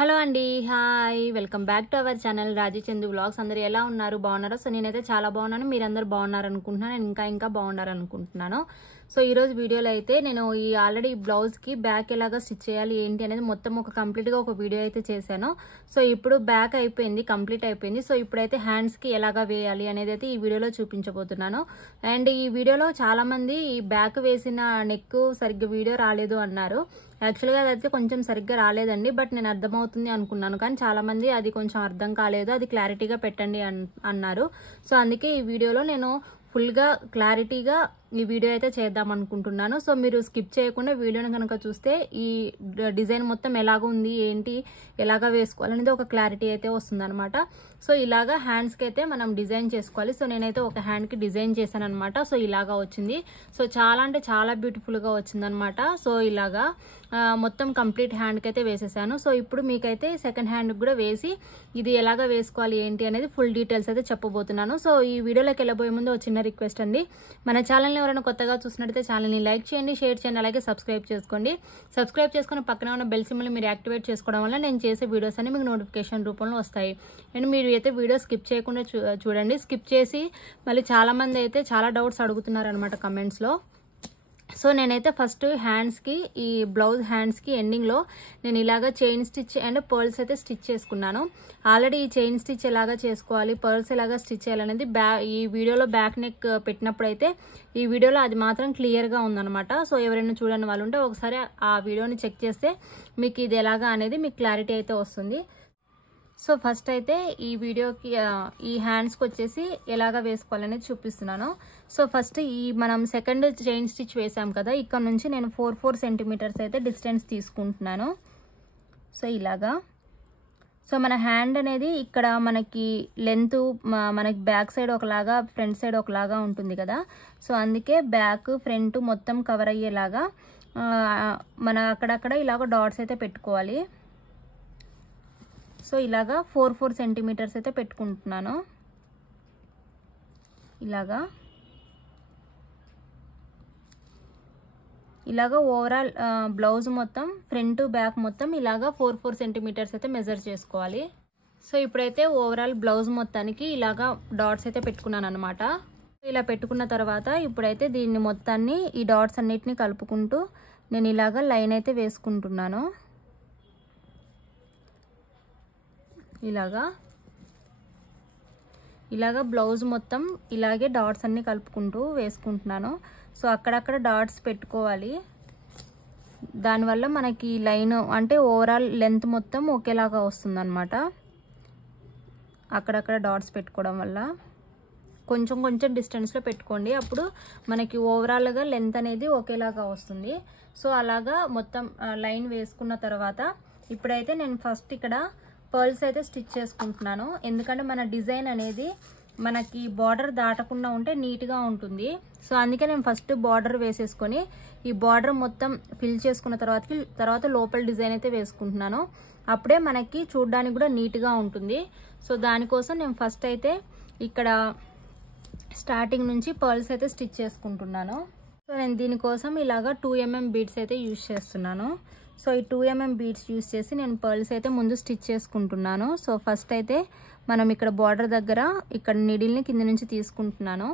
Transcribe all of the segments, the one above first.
Hello అండి, hi, welcome back to our channel Raji Chandu vlogs. అందరూ ఎలా ఉన్నారు? బాగున్నారా? సో నేనైతే చాలా బాగున్నాను. మీరందరూ బాగున్నారు అనుకుంటున్నాను. నేను ఇంకా బాగున్నారు అనుకుంటున్నాను. సో ఈరోజు వీడియోలో అయితే నేను ఆల్రెడీ బ్లౌజ్కి బ్యాక్ ఎలాగా స్టిచ్ చేయాలి ఏంటి అనేది మొత్తం కంప్లీట్గా ఒక వీడియో అయితే చేశాను. సో ఇప్పుడు బ్యాక్ అయిపోయింది, కంప్లీట్ అయిపోయింది. సో ఇప్పుడైతే హ్యాండ్స్కి ఎలాగా వేయాలి అనేది అయితే ఈ వీడియోలో చూపించబోతున్నాను. అండ్ ఈ వీడియోలో చాలామంది ఈ బ్యాక్ వేసిన నెక్ సరిగ్గా వీడియో రాలేదు అన్నారు. యాక్చువల్గా అదైతే కొంచెం సరిగ్గా రాలేదండి, బట్ నేను అర్థమవుతుంది అనుకున్నాను. కానీ చాలామంది అది కొంచెం అర్థం కాలేదు, అది క్లారిటీగా పెట్టండి అన్నారు. సో అందుకే ఈ వీడియోలో నేను ఫుల్గా క్లారిటీగా ఈ వీడియో అయితే చేద్దాం అనుకుంటున్నాను. సో మీరు స్కిప్ చేయకుండా వీడియోని కనుక చూస్తే ఈ డిజైన్ మొత్తం ఎలాగ ఉంది, ఏంటి, ఎలాగా వేసుకోవాలనేది ఒక క్లారిటీ అయితే వస్తుందన్నమాట. సో ఇలాగా హ్యాండ్స్కి అయితే మనం డిజైన్ చేసుకోవాలి. సో నేనైతే ఒక హ్యాండ్కి డిజైన్ చేశాను అనమాట. సో ఇలాగా వచ్చింది. సో చాలా అంటే చాలా బ్యూటిఫుల్గా వచ్చిందనమాట. సో ఇలాగా మొత్తం కంప్లీట్ హ్యాండ్కి అయితే వేసేసాను. సో ఇప్పుడు మీకైతే సెకండ్ హ్యాండ్కి కూడా వేసి ఇది ఎలాగా వేసుకోవాలి ఏంటి అనేది ఫుల్ డీటెయిల్స్ అయితే చెప్పబోతున్నాను. సో ఈ వీడియోలోకి వెళ్ళబోయే ముందు ఒక చిన్న రిక్వెస్ట్ అండి, మన ఛానల్ని ఎవరైనా కొత్తగా చూసినట్టయితే ఛానల్ని లైక్ చేయండి, షేర్ చేయండి, అలాగే సబ్స్క్రైబ్ చేసుకోండి. సబ్స్క్రైబ్ చేసుకుని పక్కన ఉన్న బెల్ సింబల్ని మీరు యాక్టివేట్ చేసుకోవడం వల్ల నేను చేసే వీడియోస్ అన్ని మీకు నోటిఫికేషన్ రూపంలో వస్తాయి. అండ్ మీరు అయితే వీడియో స్కిప్ చేయకుండా చూడండి. స్కిప్ చేసి మళ్ళీ చాలామంది అయితే చాలా డౌట్స్ అడుగుతున్నారు అనమాట కమెంట్స్లో. సో నేనైతే ఫస్ట్ హ్యాండ్స్కి, ఈ బ్లౌజ్ హ్యాండ్స్కి ఎండింగ్లో నేను ఇలాగా చైన్ స్టిచ్ అండ్ పర్ల్స్ అయితే స్టిచ్ చేసుకున్నాను. ఆల్రెడీ ఈ చైన్ స్టిచ్ ఎలాగా చేసుకోవాలి, పర్ల్స్ ఎలాగా స్టిచ్ చేయాలనేది ఈ వీడియోలో బ్యాక్ నెక్ పెట్టినప్పుడు అయితే ఈ వీడియోలో అది మాత్రం క్లియర్గా ఉందన్నమాట. సో ఎవరైనా చూడని వాళ్ళు ఉంటే ఒకసారి ఆ వీడియోని చెక్ చేస్తే మీకు ఇది ఎలాగా అనేది మీకు క్లారిటీ అయితే వస్తుంది. సో ఫస్ట్ అయితే ఈ వీడియోకి ఈ హ్యాండ్స్కి వచ్చేసి ఎలాగా వేసుకోవాలనేది చూపిస్తున్నాను. సో ఫస్ట్ ఈ మనం సెకండ్ చైన్ స్టిచ్ వేసాం కదా, ఇక్కడ నుంచి నేను 4 సెంటీమీటర్స్ అయితే డిస్టెన్స్ తీసుకుంటున్నాను. సో ఇలాగా. సో మన హ్యాండ్ అనేది ఇక్కడ మనకి లెంత్ మనకి బ్యాక్ సైడ్ ఒకలాగా, ఫ్రంట్ సైడ్ ఒకలాగా ఉంటుంది కదా. సో అందుకే బ్యాక్ ఫ్రంట్ మొత్తం కవర్ అయ్యేలాగా మన అక్కడక్కడ ఇలాగ డాట్స్ అయితే పెట్టుకోవాలి. సో ఇలాగా 4 సెంటీమీటర్స్ అయితే పెట్టుకుంటున్నాను. ఇలాగా ఓవరాల్ బ్లౌజ్ మొత్తం ఫ్రంట్ బ్యాక్ మొత్తం ఇలాగా 4 సెంటీమీటర్స్ అయితే మెజర్ చేసుకోవాలి. సో ఇప్పుడైతే ఓవరాల్ బ్లౌజ్ మొత్తానికి ఇలాగా డాట్స్ అయితే పెట్టుకున్నాను అనమాట. ఇలా పెట్టుకున్న తర్వాత ఇప్పుడైతే దీన్ని మొత్తాన్ని ఈ డాట్స్ అన్నిటిని కలుపుకుంటూ నేను ఇలాగా లైన్ అయితే వేసుకుంటున్నాను. ఇలాగా బ్లౌజ్ మొత్తం ఇలాగే డాట్స్ అన్ని కలుపుకుంటూ వేసుకుంటున్నాను. సో అక్కడక్కడ డాట్స్ పెట్టుకోవాలి. దానివల్ల మనకి లైన్ అంటే ఓవరాల్ లెంత్ మొత్తం ఒకేలాగా వస్తుందన్నమాట. అక్కడక్కడ డాట్స్ పెట్టుకోవడం వల్ల కొంచెం డిస్టెన్స్లో పెట్టుకోండి, అప్పుడు మనకి ఓవరాల్గా లెంత్ అనేది ఒకేలాగా వస్తుంది. సో అలాగా మొత్తం లైన్ వేసుకున్న తర్వాత ఇప్పుడైతే నేను ఫస్ట్ ఇక్కడ పర్ల్స్ అయితే స్టిచ్ చేసుకుంటున్నాను. ఎందుకంటే మన డిజైన్ అనేది మనకి బార్డర్ దాటకుండా ఉంటే నీట్గా ఉంటుంది. సో అందుకే నేను ఫస్ట్ బార్డర్ వేసేసుకొని ఈ బార్డర్ మొత్తం ఫిల్ చేసుకున్న తర్వాత లోపల డిజైన్ అయితే వేసుకుంటున్నాను. అప్పుడే మనకి చూడడానికి కూడా నీట్గా ఉంటుంది. సో దానికోసం నేను ఫస్ట్ అయితే ఇక్కడ స్టార్టింగ్ నుంచి పర్ల్స్ అయితే స్టిచ్ చేసుకుంటున్నాను. సో నేను దీనికోసం ఇలాగా 2 mm బీడ్స్ అయితే యూజ్ చేస్తున్నాను. సో ఈ 2 mm బీడ్స్ యూజ్ చేసి నేను పర్ల్స్ అయితే ముందు స్టిచ్ చేసుకుంటున్నాను. సో ఫస్ట్ అయితే మనం ఇక్కడ బార్డర్ దగ్గర ఇక్కడ నీడిల్ని కింద నుంచి తీసుకుంటున్నాను.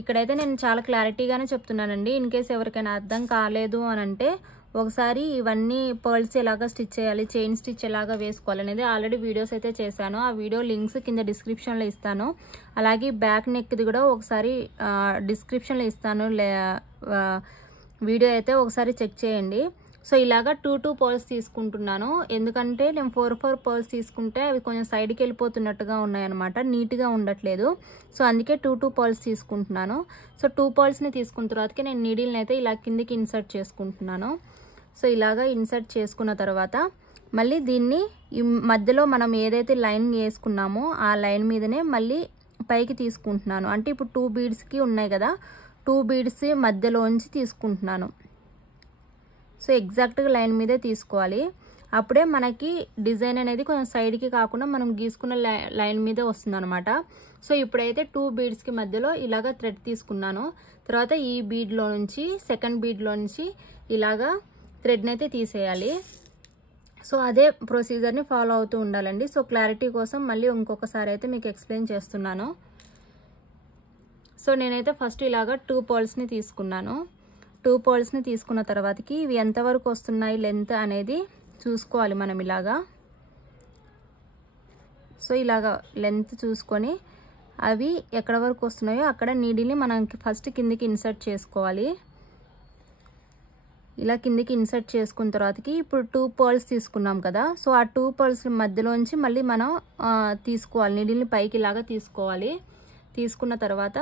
ఇక్కడైతే నేను చాలా క్లారిటీగానే చెప్తున్నానండి. ఇన్ కేస్ ఎవరికైనా అర్థం కాలేదు అని అంటే ఒకసారి ఇవన్నీ పర్ల్స్ ఎలాగా స్టిచ్ చేయాలి, చైన్ స్టిచ్ ఎలాగా వేసుకోవాలి అనేది ఆల్రెడీ వీడియోస్ అయితే చేశాను. ఆ వీడియో లింక్స్ కింద డిస్క్రిప్షన్లో ఇస్తాను. అలాగే బ్యాక్ నెక్ది కూడా ఒకసారి డిస్క్రిప్షన్లో ఇస్తాను. వీడియో అయితే ఒకసారి చెక్ చేయండి. సో ఇలాగా 2 పర్ల్స్ తీసుకుంటున్నాను. ఎందుకంటే నేను 4 పర్ల్స్ తీసుకుంటే అవి కొంచెం సైడ్కి వెళ్ళిపోతున్నట్టుగా ఉన్నాయన్నమాట, నీట్గా ఉండట్లేదు. సో అందుకే 2 పర్ల్స్ తీసుకుంటున్నాను. సో 2 పర్ల్స్ని తీసుకున్న తర్వాతకి నేను నీడిల్ని అయితే ఇలా కిందికి ఇన్సర్ట్ చేసుకుంటున్నాను. సో ఇలాగా ఇన్సర్ట్ చేసుకున్న తర్వాత మళ్ళీ దీన్ని ఈ మధ్యలో మనం ఏదైతే లైన్ వేసుకున్నామో ఆ లైన్ మీదనే మళ్ళీ పైకి తీసుకుంటున్నాను. అంటే ఇప్పుడు 2 బీడ్స్కి ఉన్నాయి కదా, 2 బీడ్స్ మధ్యలోంచి తీసుకుంటున్నాను. సో ఎగ్జాక్ట్గా లైన్ మీదే తీసుకోవాలి, అప్పుడే మనకి డిజైన్ అనేది కొంచెం సైడ్కి కాకుండా మనం గీసుకున్న లైన్ మీదే వస్తుంది అనమాట. సో ఇప్పుడైతే 2 బీడ్స్కి మధ్యలో ఇలాగా థ్రెడ్ తీసుకున్నాను. తర్వాత ఈ బీడ్లో నుంచి సెకండ్ బీడ్లో నుంచి ఇలాగా థ్రెడ్ని అయితే తీసేయాలి. సో అదే ప్రొసీజర్ని ఫాలో అవుతూ ఉండాలండి. సో క్లారిటీ కోసం మళ్ళీ ఇంకొకసారి అయితే మీకు ఎక్స్ప్లెయిన్ చేస్తున్నాను. సో నేనైతే ఫస్ట్ ఇలాగా 2 పర్ల్స్ని తీసుకున్నాను. 2 పర్ల్స్ని తీసుకున్న తర్వాతకి ఇవి ఎంతవరకు వస్తున్నాయి లెంత్ అనేది చూసుకోవాలి మనం ఇలాగా. సో ఇలాగా లెంత్ చూసుకొని అవి ఎక్కడ వరకు వస్తున్నాయో అక్కడ నీడిల్ని మనం ఫస్ట్ కిందికి ఇన్సర్ట్ చేసుకోవాలి. ఇలా కిందికి ఇన్సర్ట్ చేసుకున్న తర్వాతకి ఇప్పుడు 2 పర్ల్స్ తీసుకున్నాం కదా. సో ఆ 2 పర్ల్స్ మధ్యలోంచి మళ్ళీ మనం తీసుకోవాలి, నీడిల్ని పైకి ఇలాగా తీసుకోవాలి. తీసుకున్న తర్వాత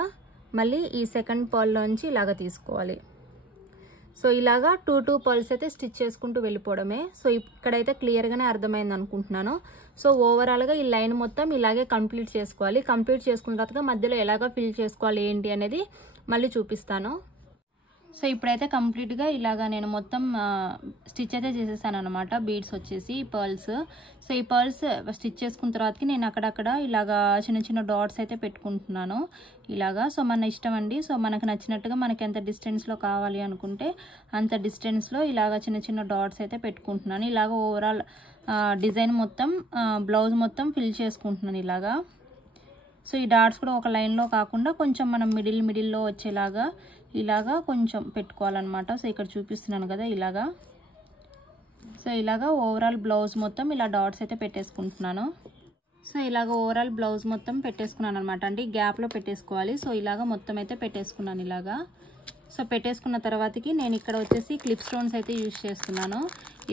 మళ్ళీ ఈ సెకండ్ పర్ల్లోంచి ఇలాగ తీసుకోవాలి. సో ఇలాగా 2 పర్ల్స్ అయితే స్టిచ్ చేసుకుంటూ వెళ్ళిపోవడమే. సో ఇక్కడైతే క్లియర్గానే అర్థమైంది అనుకుంటున్నాను. సో ఓవరాల్గా ఈ లైన్ మొత్తం ఇలాగే కంప్లీట్ చేసుకోవాలి. కంప్లీట్ చేసుకున్న తర్వాత మధ్యలో ఎలాగ ఫిల్ చేసుకోవాలి ఏంటి అనేది మళ్ళీ చూపిస్తాను. సో ఇప్పుడైతే కంప్లీట్గా ఇలాగా నేను మొత్తం స్టిచ్ అయితే చేసేసాను అనమాట. బీడ్స్ వచ్చేసి పర్ల్స్. సో ఈ పర్ల్స్ స్టిచ్ చేసుకున్న తర్వాతకి నేను అక్కడక్కడ ఇలాగా చిన్న చిన్న డాట్స్ అయితే పెట్టుకుంటున్నాను ఇలాగా. సో మన ఇష్టం అండి. సో మనకు నచ్చినట్టుగా మనకి ఎంత డిస్టెన్స్లో కావాలి అనుకుంటే అంత డిస్టెన్స్లో ఇలాగ చిన్న చిన్న డాట్స్ అయితే పెట్టుకుంటున్నాను. ఇలాగ ఓవరాల్ డిజైన్ మొత్తం బ్లౌజ్ మొత్తం ఫిల్ చేసుకుంటున్నాను ఇలాగా. సో ఈ డాట్స్ కూడా ఒక లైన్లో కాకుండా కొంచెం మనం మిడిల్లో వచ్చేలాగా ఇలాగా కొంచెం పెట్టుకోవాలన్నమాట. సో ఇక్కడ చూపిస్తున్నాను కదా ఇలాగా. సో ఇలాగా ఓవరాల్ బ్లౌజ్ మొత్తం ఇలా డాట్స్ అయితే పెట్టేసుకుంటున్నాను. సో ఇలాగ ఓవరాల్ బ్లౌజ్ మొత్తం పెట్టేసుకున్నాను అనమాట. అంటే ఈ గ్యాప్లో పెట్టేసుకోవాలి. సో ఇలాగ మొత్తం అయితే పెట్టేసుకున్నాను ఇలాగా. సో పెట్టేసుకున్న తర్వాతకి నేను ఇక్కడ వచ్చేసి క్లిప్ స్టోన్స్ అయితే యూజ్ చేస్తున్నాను.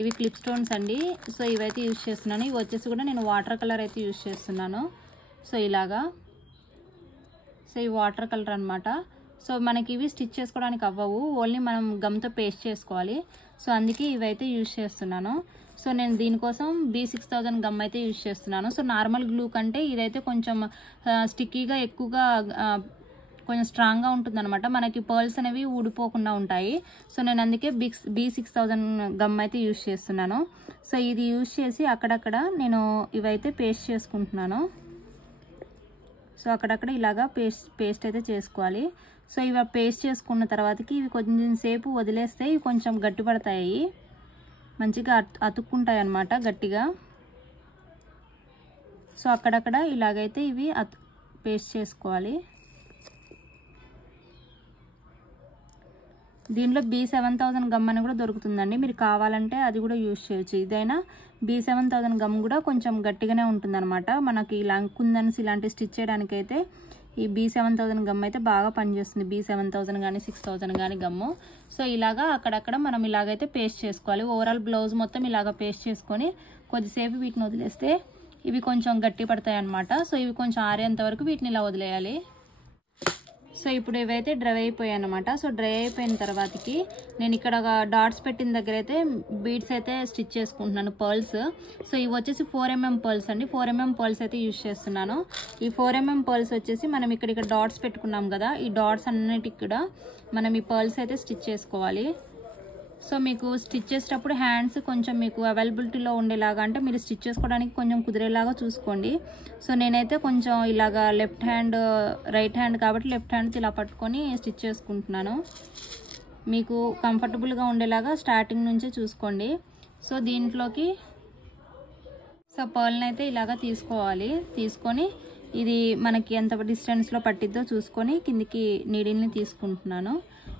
ఇవి క్లిప్ స్టోన్స్ అండి. సో ఇవైతే యూజ్ చేస్తున్నాను. ఇవి వచ్చేసి కూడా నేను వాటర్ కలర్ అయితే యూజ్ చేస్తున్నాను. సో ఇలాగా. సో ఈ వాటర్ కలర్ అనమాట. సో మనకి ఇవి స్టిచ్ చేసుకోవడానికి అవ్వవు, ఓన్లీ మనం గమ్తో పేస్ట్ చేసుకోవాలి. సో అందుకే ఇవైతే యూజ్ చేస్తున్నాను. సో నేను దీనికోసం B6000 గమ్ అయితే యూజ్ చేస్తున్నాను. సో నార్మల్ గ్లూ కంటే ఇదైతే కొంచెం స్టిక్కీగా ఎక్కువగా కొంచెం స్ట్రాంగ్గా ఉంటుంది అనమాట. మనకి పర్ల్స్ అనేవి ఊడిపోకుండా ఉంటాయి. సో నేను అందుకే B6000 గమ్ అయితే యూజ్ చేస్తున్నాను. సో ఇది యూజ్ చేసి అక్కడక్కడ నేను ఇవైతే పేస్ట్ చేసుకుంటున్నాను. సో అక్కడక్కడ ఇలాగా పేస్ట్ అయితే చేసుకోవాలి. సో ఇవి పేస్ట్ చేసుకున్న తర్వాతకి ఇవి కొంచెం సేపు వదిలేస్తే ఇవి కొంచెం గట్టి పడతాయి, మంచిగా అతుక్కుంటాయి అన్నమాట గట్టిగా. సో అక్కడక్కడ ఇలాగైతే ఇవి పేస్ట్ చేసుకోవాలి. దీనిలో B7000 గమ్ అని కూడా దొరుకుతుందండి, మీరు కావాలంటే అది కూడా యూజ్ చేయొచ్చు. ఇదైనా B7000 గమ్ కూడా కొంచెం గట్టిగానే ఉంటుందన్నమాట. మనకి ఇలా కుందన్స్ ఇలాంటి స్టిచ్ చేయడానికైతే ఈ B7000 గమ్ అయితే బాగా పనిచేస్తుంది. B7000 కానీ 6000 కానీ గమ్ము. సో ఇలాగా అక్కడక్కడ మనం ఇలాగైతే పేస్ట్ చేసుకోవాలి. ఓవరాల్ బ్లౌజ్ మొత్తం ఇలాగ పేస్ట్ చేసుకొని కొద్దిసేపు వీటిని వదిలేస్తే ఇవి కొంచెం గట్టి పడతాయి అన్నమాట. సో ఇవి కొంచెం ఆరేంత వరకు వీటిని ఇలా వదిలేయాలి. సో ఇప్పుడు ఇవైతే డ్రై అయిపోయాయి అనమాట. సో డ్రై అయిపోయిన తర్వాతకి నేను ఇక్కడ డాట్స్ పెట్టిన దగ్గర అయితే బీడ్స్ అయితే స్టిచ్ చేసుకుంటున్నాను, పర్ల్స్. సో ఇవి వచ్చేసి 4mm పర్ల్స్ అండి. 4mm పర్ల్స్ అయితే యూజ్ చేస్తున్నాను. ఈ 4mm పర్ల్స్ వచ్చేసి మనం ఇక్కడ డాట్స్ పెట్టుకున్నాం కదా, ఈ డాట్స్ అన్నిటికి కూడా మనం ఈ పర్ల్స్ అయితే స్టిచ్ చేసుకోవాలి. సో మీకు స్టిచ్ చేసేటప్పుడు హ్యాండ్స్ కొంచెం మీకు అవైలబిలిటీలో ఉండేలాగా, అంటే మీరు స్టిచ్ చేసుకోవడానికి కొంచెం కుదిరేలాగా చూసుకోండి. సో నేనైతే కొంచెం ఇలాగా లెఫ్ట్ హ్యాండ్ రైట్ హ్యాండ్ కాబట్టి లెఫ్ట్ హ్యాండ్తో ఇలా పట్టుకొని స్టిచ్ చేసుకుంటున్నాను. మీకు కంఫర్టబుల్గా ఉండేలాగా స్టార్టింగ్ నుంచే చూసుకోండి. సో దీంట్లోకి పర్ల్ని అయితే ఇలాగా తీసుకోవాలి. తీసుకొని ఇది మనకి ఎంత డిస్టెన్స్లో పట్టిద్దో చూసుకొని కిందికి నీడిల్ని తీసుకుంటున్నాను.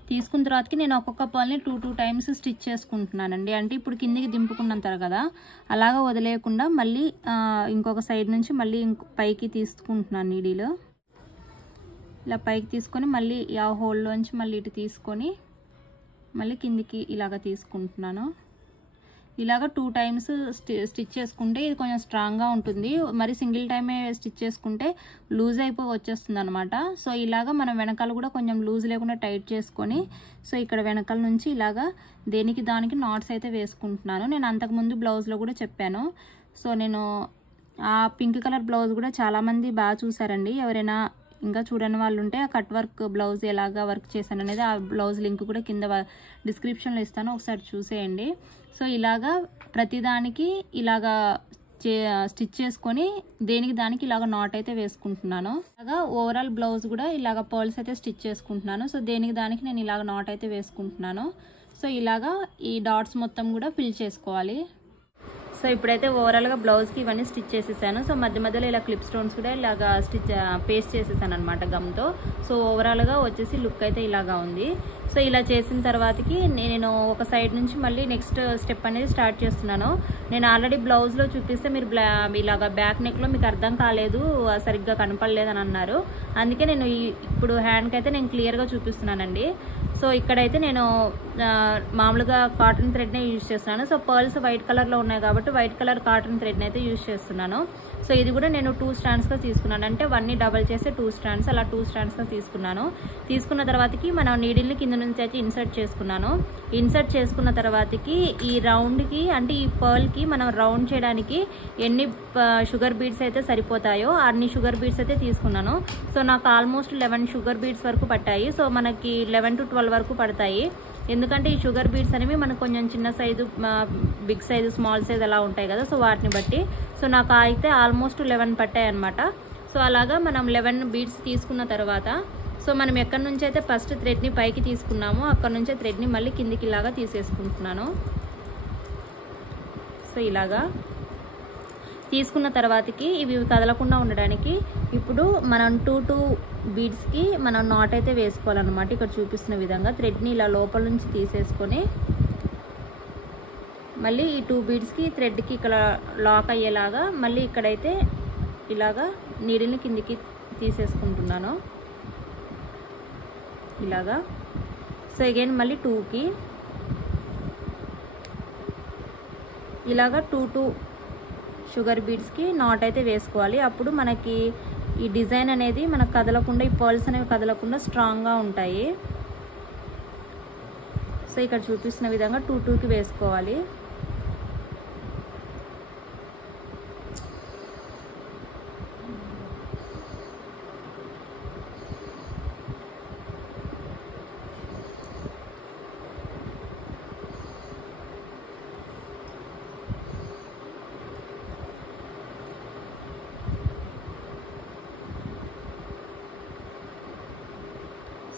తీసుకున్న తర్వాతకి నేను ఒక్కొక్క పర్ల్ని 2 టైమ్స్ స్టిచ్ చేసుకుంటున్నానండి. అంటే ఇప్పుడు కిందికి దింపుకున్నంత కదా, అలాగా వదిలేయకుండా మళ్ళీ ఇంకొక సైడ్ నుంచి మళ్ళీ పైకి తీసుకుంటున్నాను నీడిలో. ఇలా పైకి తీసుకొని మళ్ళీ ఆ హోల్లోంచి మళ్ళీ ఇటు తీసుకొని మళ్ళీ కిందికి ఇలాగ తీసుకుంటున్నాను. ఇలాగ 2 టైమ్స్ స్టిచ్ చేసుకుంటే ఇది కొంచెం స్ట్రాంగ్గా ఉంటుంది. మరి సింగిల్ టైమే స్టిచ్ చేసుకుంటే లూజ్ అయిపోయి వచ్చేస్తుంది అనమాట. సో ఇలాగ మనం వెనకాల కూడా కొంచెం లూజ్ లేకుండా టైట్ చేసుకొని, సో ఇక్కడ వెనకాల నుంచి ఇలాగా దేనికి దానికి నాట్స్ అయితే వేసుకుంటున్నాను. నేను అంతకుముందు బ్లౌజ్లో కూడా చెప్పాను. సో నేను ఆ పింక్ కలర్ బ్లౌజ్ కూడా చాలామంది బాగా చూసారండి. ఎవరైనా ఇంకా చూడని వాళ్ళు ఉంటే ఆ కట్ వర్క్ బ్లౌజ్ ఎలాగా వర్క్ చేశాను అనేది ఆ బ్లౌజ్ లింక్ కూడా కింద డిస్క్రిప్షన్లో ఇస్తాను, ఒకసారి చూసేయండి. సో ఇలాగా ప్రతిదానికి ఇలాగా స్టిచ్ చేసుకొని దేనికి దానికి ఇలాగ నాట్ అయితే వేసుకుంటున్నాను. ఇలాగా ఓవరాల్ బ్లౌజ్ కూడా ఇలాగ పర్ల్స్ అయితే స్టిచ్ చేసుకుంటున్నాను. సో దేనికి దానికి నేను ఇలాగ నాట్ అయితే వేసుకుంటున్నాను. సో ఇలాగా ఈ డాట్స్ మొత్తం కూడా ఫిల్ చేసుకోవాలి. సో ఇప్పుడైతే ఓవరాల్గా బ్లౌజ్కి ఇవన్నీ స్టిచ్ చేసేసాను. సో మధ్య మధ్యలో ఇలా క్లిప్ స్టోన్స్ కూడా ఇలాగా పేస్ట్ చేసేసాను అనమాట గమ్తో. సో ఓవరాల్గా వచ్చేసి లుక్ అయితే ఇలాగా ఉంది. సో ఇలా చేసిన తర్వాతకి నేను ఒక సైడ్ నుంచి మళ్ళీ నెక్స్ట్ స్టెప్ అనేది స్టార్ట్ చేస్తున్నాను. నేను ఆల్రెడీ బ్లౌజ్లో చూపిస్తే మీరు ఇలాగా బ్యాక్ నెక్లో మీకు అర్థం కాలేదు, సరిగ్గా కనపడలేదు అని అన్నారు. అందుకే నేను ఇప్పుడు హ్యాండ్కి అయితే నేను క్లియర్గా చూపిస్తున్నానండి. సో ఇక్కడైతే నేను మామూలుగా కాటన్ థ్రెడ్నే యూజ్ చేస్తున్నాను. సో పర్ల్స్ వైట్ కలర్లో ఉన్నాయి కాబట్టి వైట్ కలర్ కాటన్ థ్రెడ్ని అయితే యూజ్ చేస్తున్నాను. సో ఇది కూడా నేను 2 స్ట్రాండ్స్గా తీసుకున్నాను. అంటే 1ని డబల్ చేస్తే 2 స్ట్రాండ్స్, అలా 2 స్ట్రాండ్స్గా తీసుకున్నాను. తీసుకున్న తర్వాతకి మనం నీడిల్ని కింద నుంచి అయితే ఇన్సర్ట్ చేసుకున్నాను. ఇన్సర్ట్ చేసుకున్న తర్వాతకి ఈ రౌండ్కి అంటే ఈ పర్ల్కి మనం రౌండ్ చేయడానికి ఎన్ని షుగర్ బీడ్స్ అయితే సరిపోతాయో అన్ని షుగర్ బీడ్స్ అయితే తీసుకున్నాను. సో నాకు ఆల్మోస్ట్ 11 షుగర్ బీడ్స్ వరకు పట్టాయి. సో మనకి 11 to 12 వరకు పడతాయి. ఎందుకంటే ఈ షుగర్ బీడ్స్ అనేవి మనకు కొంచెం చిన్న size, big size, small size అలా ఉంటాయి కదా. సో వాటిని బట్టి సో నాకు అయితే ఆల్మోస్ట్ 11 పట్టాయి అనమాట. సో అలాగా మనం 11 బీడ్స్ తీసుకున్న తర్వాత సో మనం ఎక్కడి నుంచి అయితే ఫస్ట్ థ్రెడ్ని పైకి తీసుకున్నామో అక్కడ నుంచే థ్రెడ్ని మళ్ళీ కిందికి ఇలాగా తీసేసుకుంటున్నాను. సో ఇలాగా తీసుకున్న తర్వాతకి ఇవి కదలకుండా ఉండడానికి ఇప్పుడు మనం 2 బీడ్స్కి మనం నాట్ అయితే వేసుకోవాలన్నమాట. ఇక్కడ చూపిస్తున్న విధంగా థ్రెడ్ని ఇలా లోపల నుంచి తీసేసుకొని మళ్ళీ ఈ 2 బీడ్స్కి థ్రెడ్కి ఇక్కడ లాక్ అయ్యేలాగా మళ్ళీ ఇక్కడైతే ఇలాగా నీడిల్ని కిందికి తీసేసుకుంటున్నాను ఇలాగా. సో అగైన్ మళ్ళీ 2కి ఇలాగా 2 షుగర్ బీడ్స్కి నాట్ అయితే వేసుకోవాలి. అప్పుడు మనకి ఈ డిజైన్ అనేది మనకు కదలకుండా, ఈ పర్ల్స్ అనేవి కదలకుండా స్ట్రాంగ్గా ఉంటాయి. సో ఇక్కడ చూపిస్తున్న విధంగా 2కి వేసుకోవాలి.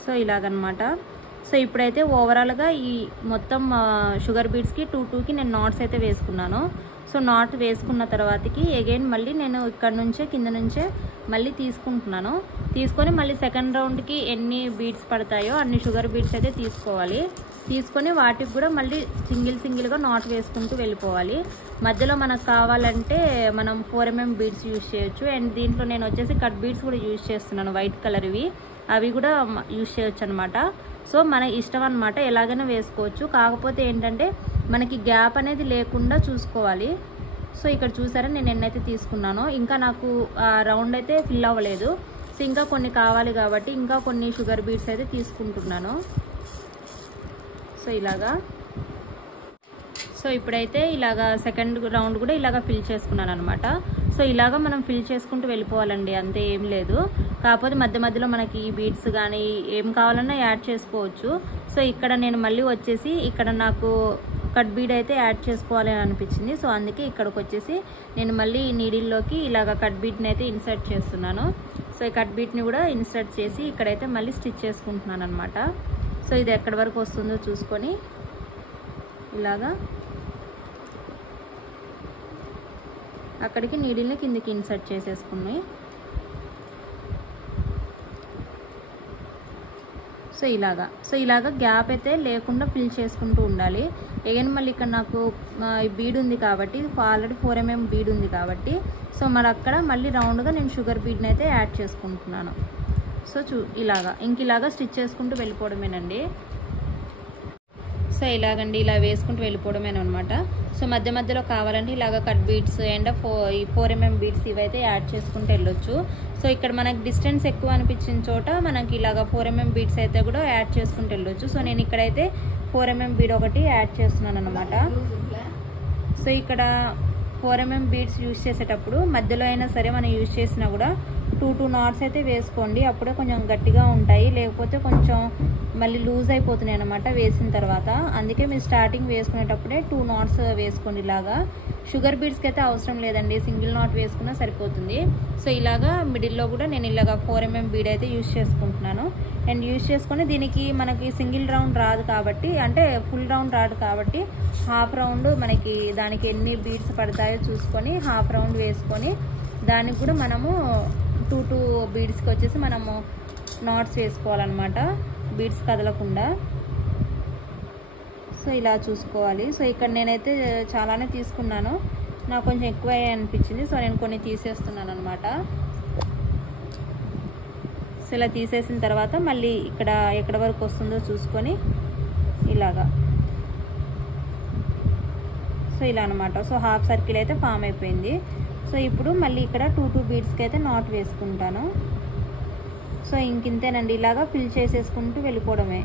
సో ఇలాగనమాట. సో ఇప్పుడైతే ఓవరాల్గా ఈ మొత్తం షుగర్ బీడ్స్కి 2కి నేను నాట్స్ అయితే వేసుకున్నాను. సో నాట్ వేసుకున్న తర్వాతకి అగైన్ మళ్ళీ నేను ఇక్కడ నుంచే కింద నుంచే మళ్ళీ తీసుకుంటున్నాను. తీసుకొని మళ్ళీ సెకండ్ రౌండ్కి ఎన్ని బీడ్స్ పడతాయో అన్ని షుగర్ బీడ్స్ అయితే తీసుకోవాలి. తీసుకొని వాటికి కూడా మళ్ళీ సింగిల్గా నాట్ వేసుకుంటూ వెళ్ళిపోవాలి. మధ్యలో మనకు కావాలంటే మనం 4mm బీడ్స్ యూజ్ చేయొచ్చు. అండ్ దీంట్లో నేను వచ్చేసి కట్ బీడ్స్ కూడా యూజ్ చేస్తున్నాను, వైట్ కలర్వి. అవి కూడా యూజ్ చేయొచ్చు అనమాట. సో మన ఇష్టం అనమాట, ఎలాగైనా వేసుకోవచ్చు. కాకపోతే ఏంటంటే మనకి గ్యాప్ అనేది లేకుండా చూసుకోవాలి. సో ఇక్కడ చూసారా నేను ఎన్నైతే తీసుకున్నానో, ఇంకా నాకు రౌండ్ అయితే ఫిల్ అవ్వలేదు. సో ఇంకా కొన్ని కావాలి కాబట్టి ఇంకా కొన్ని షుగర్ బీడ్స్ అయితే తీసుకుంటున్నాను. సో ఇలాగా. సో ఇప్పుడైతే ఇలాగా సెకండ్ రౌండ్ కూడా ఇలాగా ఫిల్ చేసుకున్నాను అనమాట. సో ఇలాగా మనం ఫిల్ చేసుకుంటూ వెళ్ళిపోవాలండి, అంతే, ఏం లేదు. కాకపోతే మధ్య మధ్యలో మనకి బీడ్స్ కానీ ఏం కావాలన్నా యాడ్ చేసుకోవచ్చు. సో ఇక్కడ నేను మళ్ళీ వచ్చేసి ఇక్కడ నాకు కట్ బీడ్ అయితే యాడ్ చేసుకోవాలి అని అనిపించింది. సో అందుకే ఇక్కడికి వచ్చేసి నేను మళ్ళీ నీడిల్లోకి ఇలాగ కట్ బీడ్ని అయితే ఇన్సర్ట్ చేస్తున్నాను. సో ఈ కట్ బీడ్ని కూడా ఇన్సర్ట్ చేసి ఇక్కడైతే మళ్ళీ స్టిచ్ చేసుకుంటున్నాను అనమాట. సో ఇది ఎక్కడి వరకు వస్తుందో చూసుకొని ఇలాగా అక్కడికి నీడిల్ని కిందికి ఇన్సర్ట్ చేసేసుకున్నాయి. సో ఇలాగా గ్యాప్ అయితే లేకుండా ఫిల్ చేసుకుంటూ ఉండాలి. అగైన్ మళ్ళీ ఇక్కడ నాకు బీడ్ ఉంది కాబట్టి, ఆల్రెడీ 4mm బీడ్ ఉంది కాబట్టి సో మరి అక్కడ మళ్ళీ రౌండ్గా నేను షుగర్ బీడ్ని అయితే యాడ్ చేసుకుంటున్నాను. సో ఇలాగా స్టిచ్ చేసుకుంటూ వెళ్ళిపోవడమేనండి. సో ఇలాగండి, ఇలా వేసుకుంటూ వెళ్ళిపోవడమేనమాట. సో మధ్య మధ్యలో కావాలంటే ఇలాగ cut beads and 4mm beads ఇవైతే యాడ్ చేసుకుంటూ వెళ్ళొచ్చు. సో ఇక్కడ మనకి డిస్టెన్స్ ఎక్కువ అనిపించిన చోట మనకి ఇలాగ 4mm బీడ్స్ అయితే కూడా యాడ్ చేసుకుంటూ వెళ్ళొచ్చు. సో నేను ఇక్కడైతే 4mm బీడ్ ఒకటి యాడ్ చేస్తున్నాను అనమాట. సో ఇక్కడ 4mm బీడ్స్ యూజ్ చేసేటప్పుడు మధ్యలో అయినా సరే మనం యూజ్ చేసినా కూడా 2 నాట్స్ అయితే వేసుకోండి. అప్పుడే కొంచెం గట్టిగా ఉంటాయి, లేకపోతే కొంచెం మళ్ళీ లూజ్ అయిపోతున్నాయి అనమాట వేసిన తర్వాత. అందుకే మీరు స్టార్టింగ్ వేసుకునేటప్పుడే 2 నాట్స్ వేసుకోండి ఇలాగా. షుగర్ బీడ్స్కి అయితే అవసరం లేదండి, సింగిల్ నాట్ వేసుకున్నా సరిపోతుంది. సో ఇలాగా మిడిల్లో కూడా నేను ఇలాగా 4mm బీడ్ అయితే యూజ్ చేసుకుంటున్నాను. అండ్ యూజ్ చేసుకొని దీనికి మనకి సింగిల్ రౌండ్ రాదు కాబట్టి, అంటే ఫుల్ రౌండ్ రాదు కాబట్టి హాఫ్ రౌండ్ మనకి దానికి ఎన్ని బీడ్స్ పడతాయో చూసుకొని హాఫ్ రౌండ్ వేసుకొని దానికి కూడా మనము 2 బీడ్స్కి వచ్చేసి మనము నాట్స్ వేసుకోవాలన్నమాట, బీడ్స్ కదలకుండా. సో ఇలా చూసుకోవాలి. సో ఇక్కడ నేనైతే చాలానే తీసుకున్నాను, నాకు కొంచెం ఎక్కువ అనిపించింది. సో నేను కొన్ని తీసేస్తున్నాను అనమాట. సో ఇలా తీసేసిన తర్వాత మళ్ళీ ఇక్కడ ఎక్కడ వరకు వస్తుందో చూసుకొని ఇలాగా, సో ఇలా అనమాట. సో హాఫ్ సర్కిల్ అయితే ఫామ్ అయిపోయింది. సో ఇప్పుడు మళ్ళీ ఇక్కడ 2 బీడ్స్కి అయితే నాట్ వేసుకుంటాను. సో ఇంకింతేనండి, ఇలాగా ఫిల్ చేసేసుకుంటూ వెళ్ళిపోవడమే.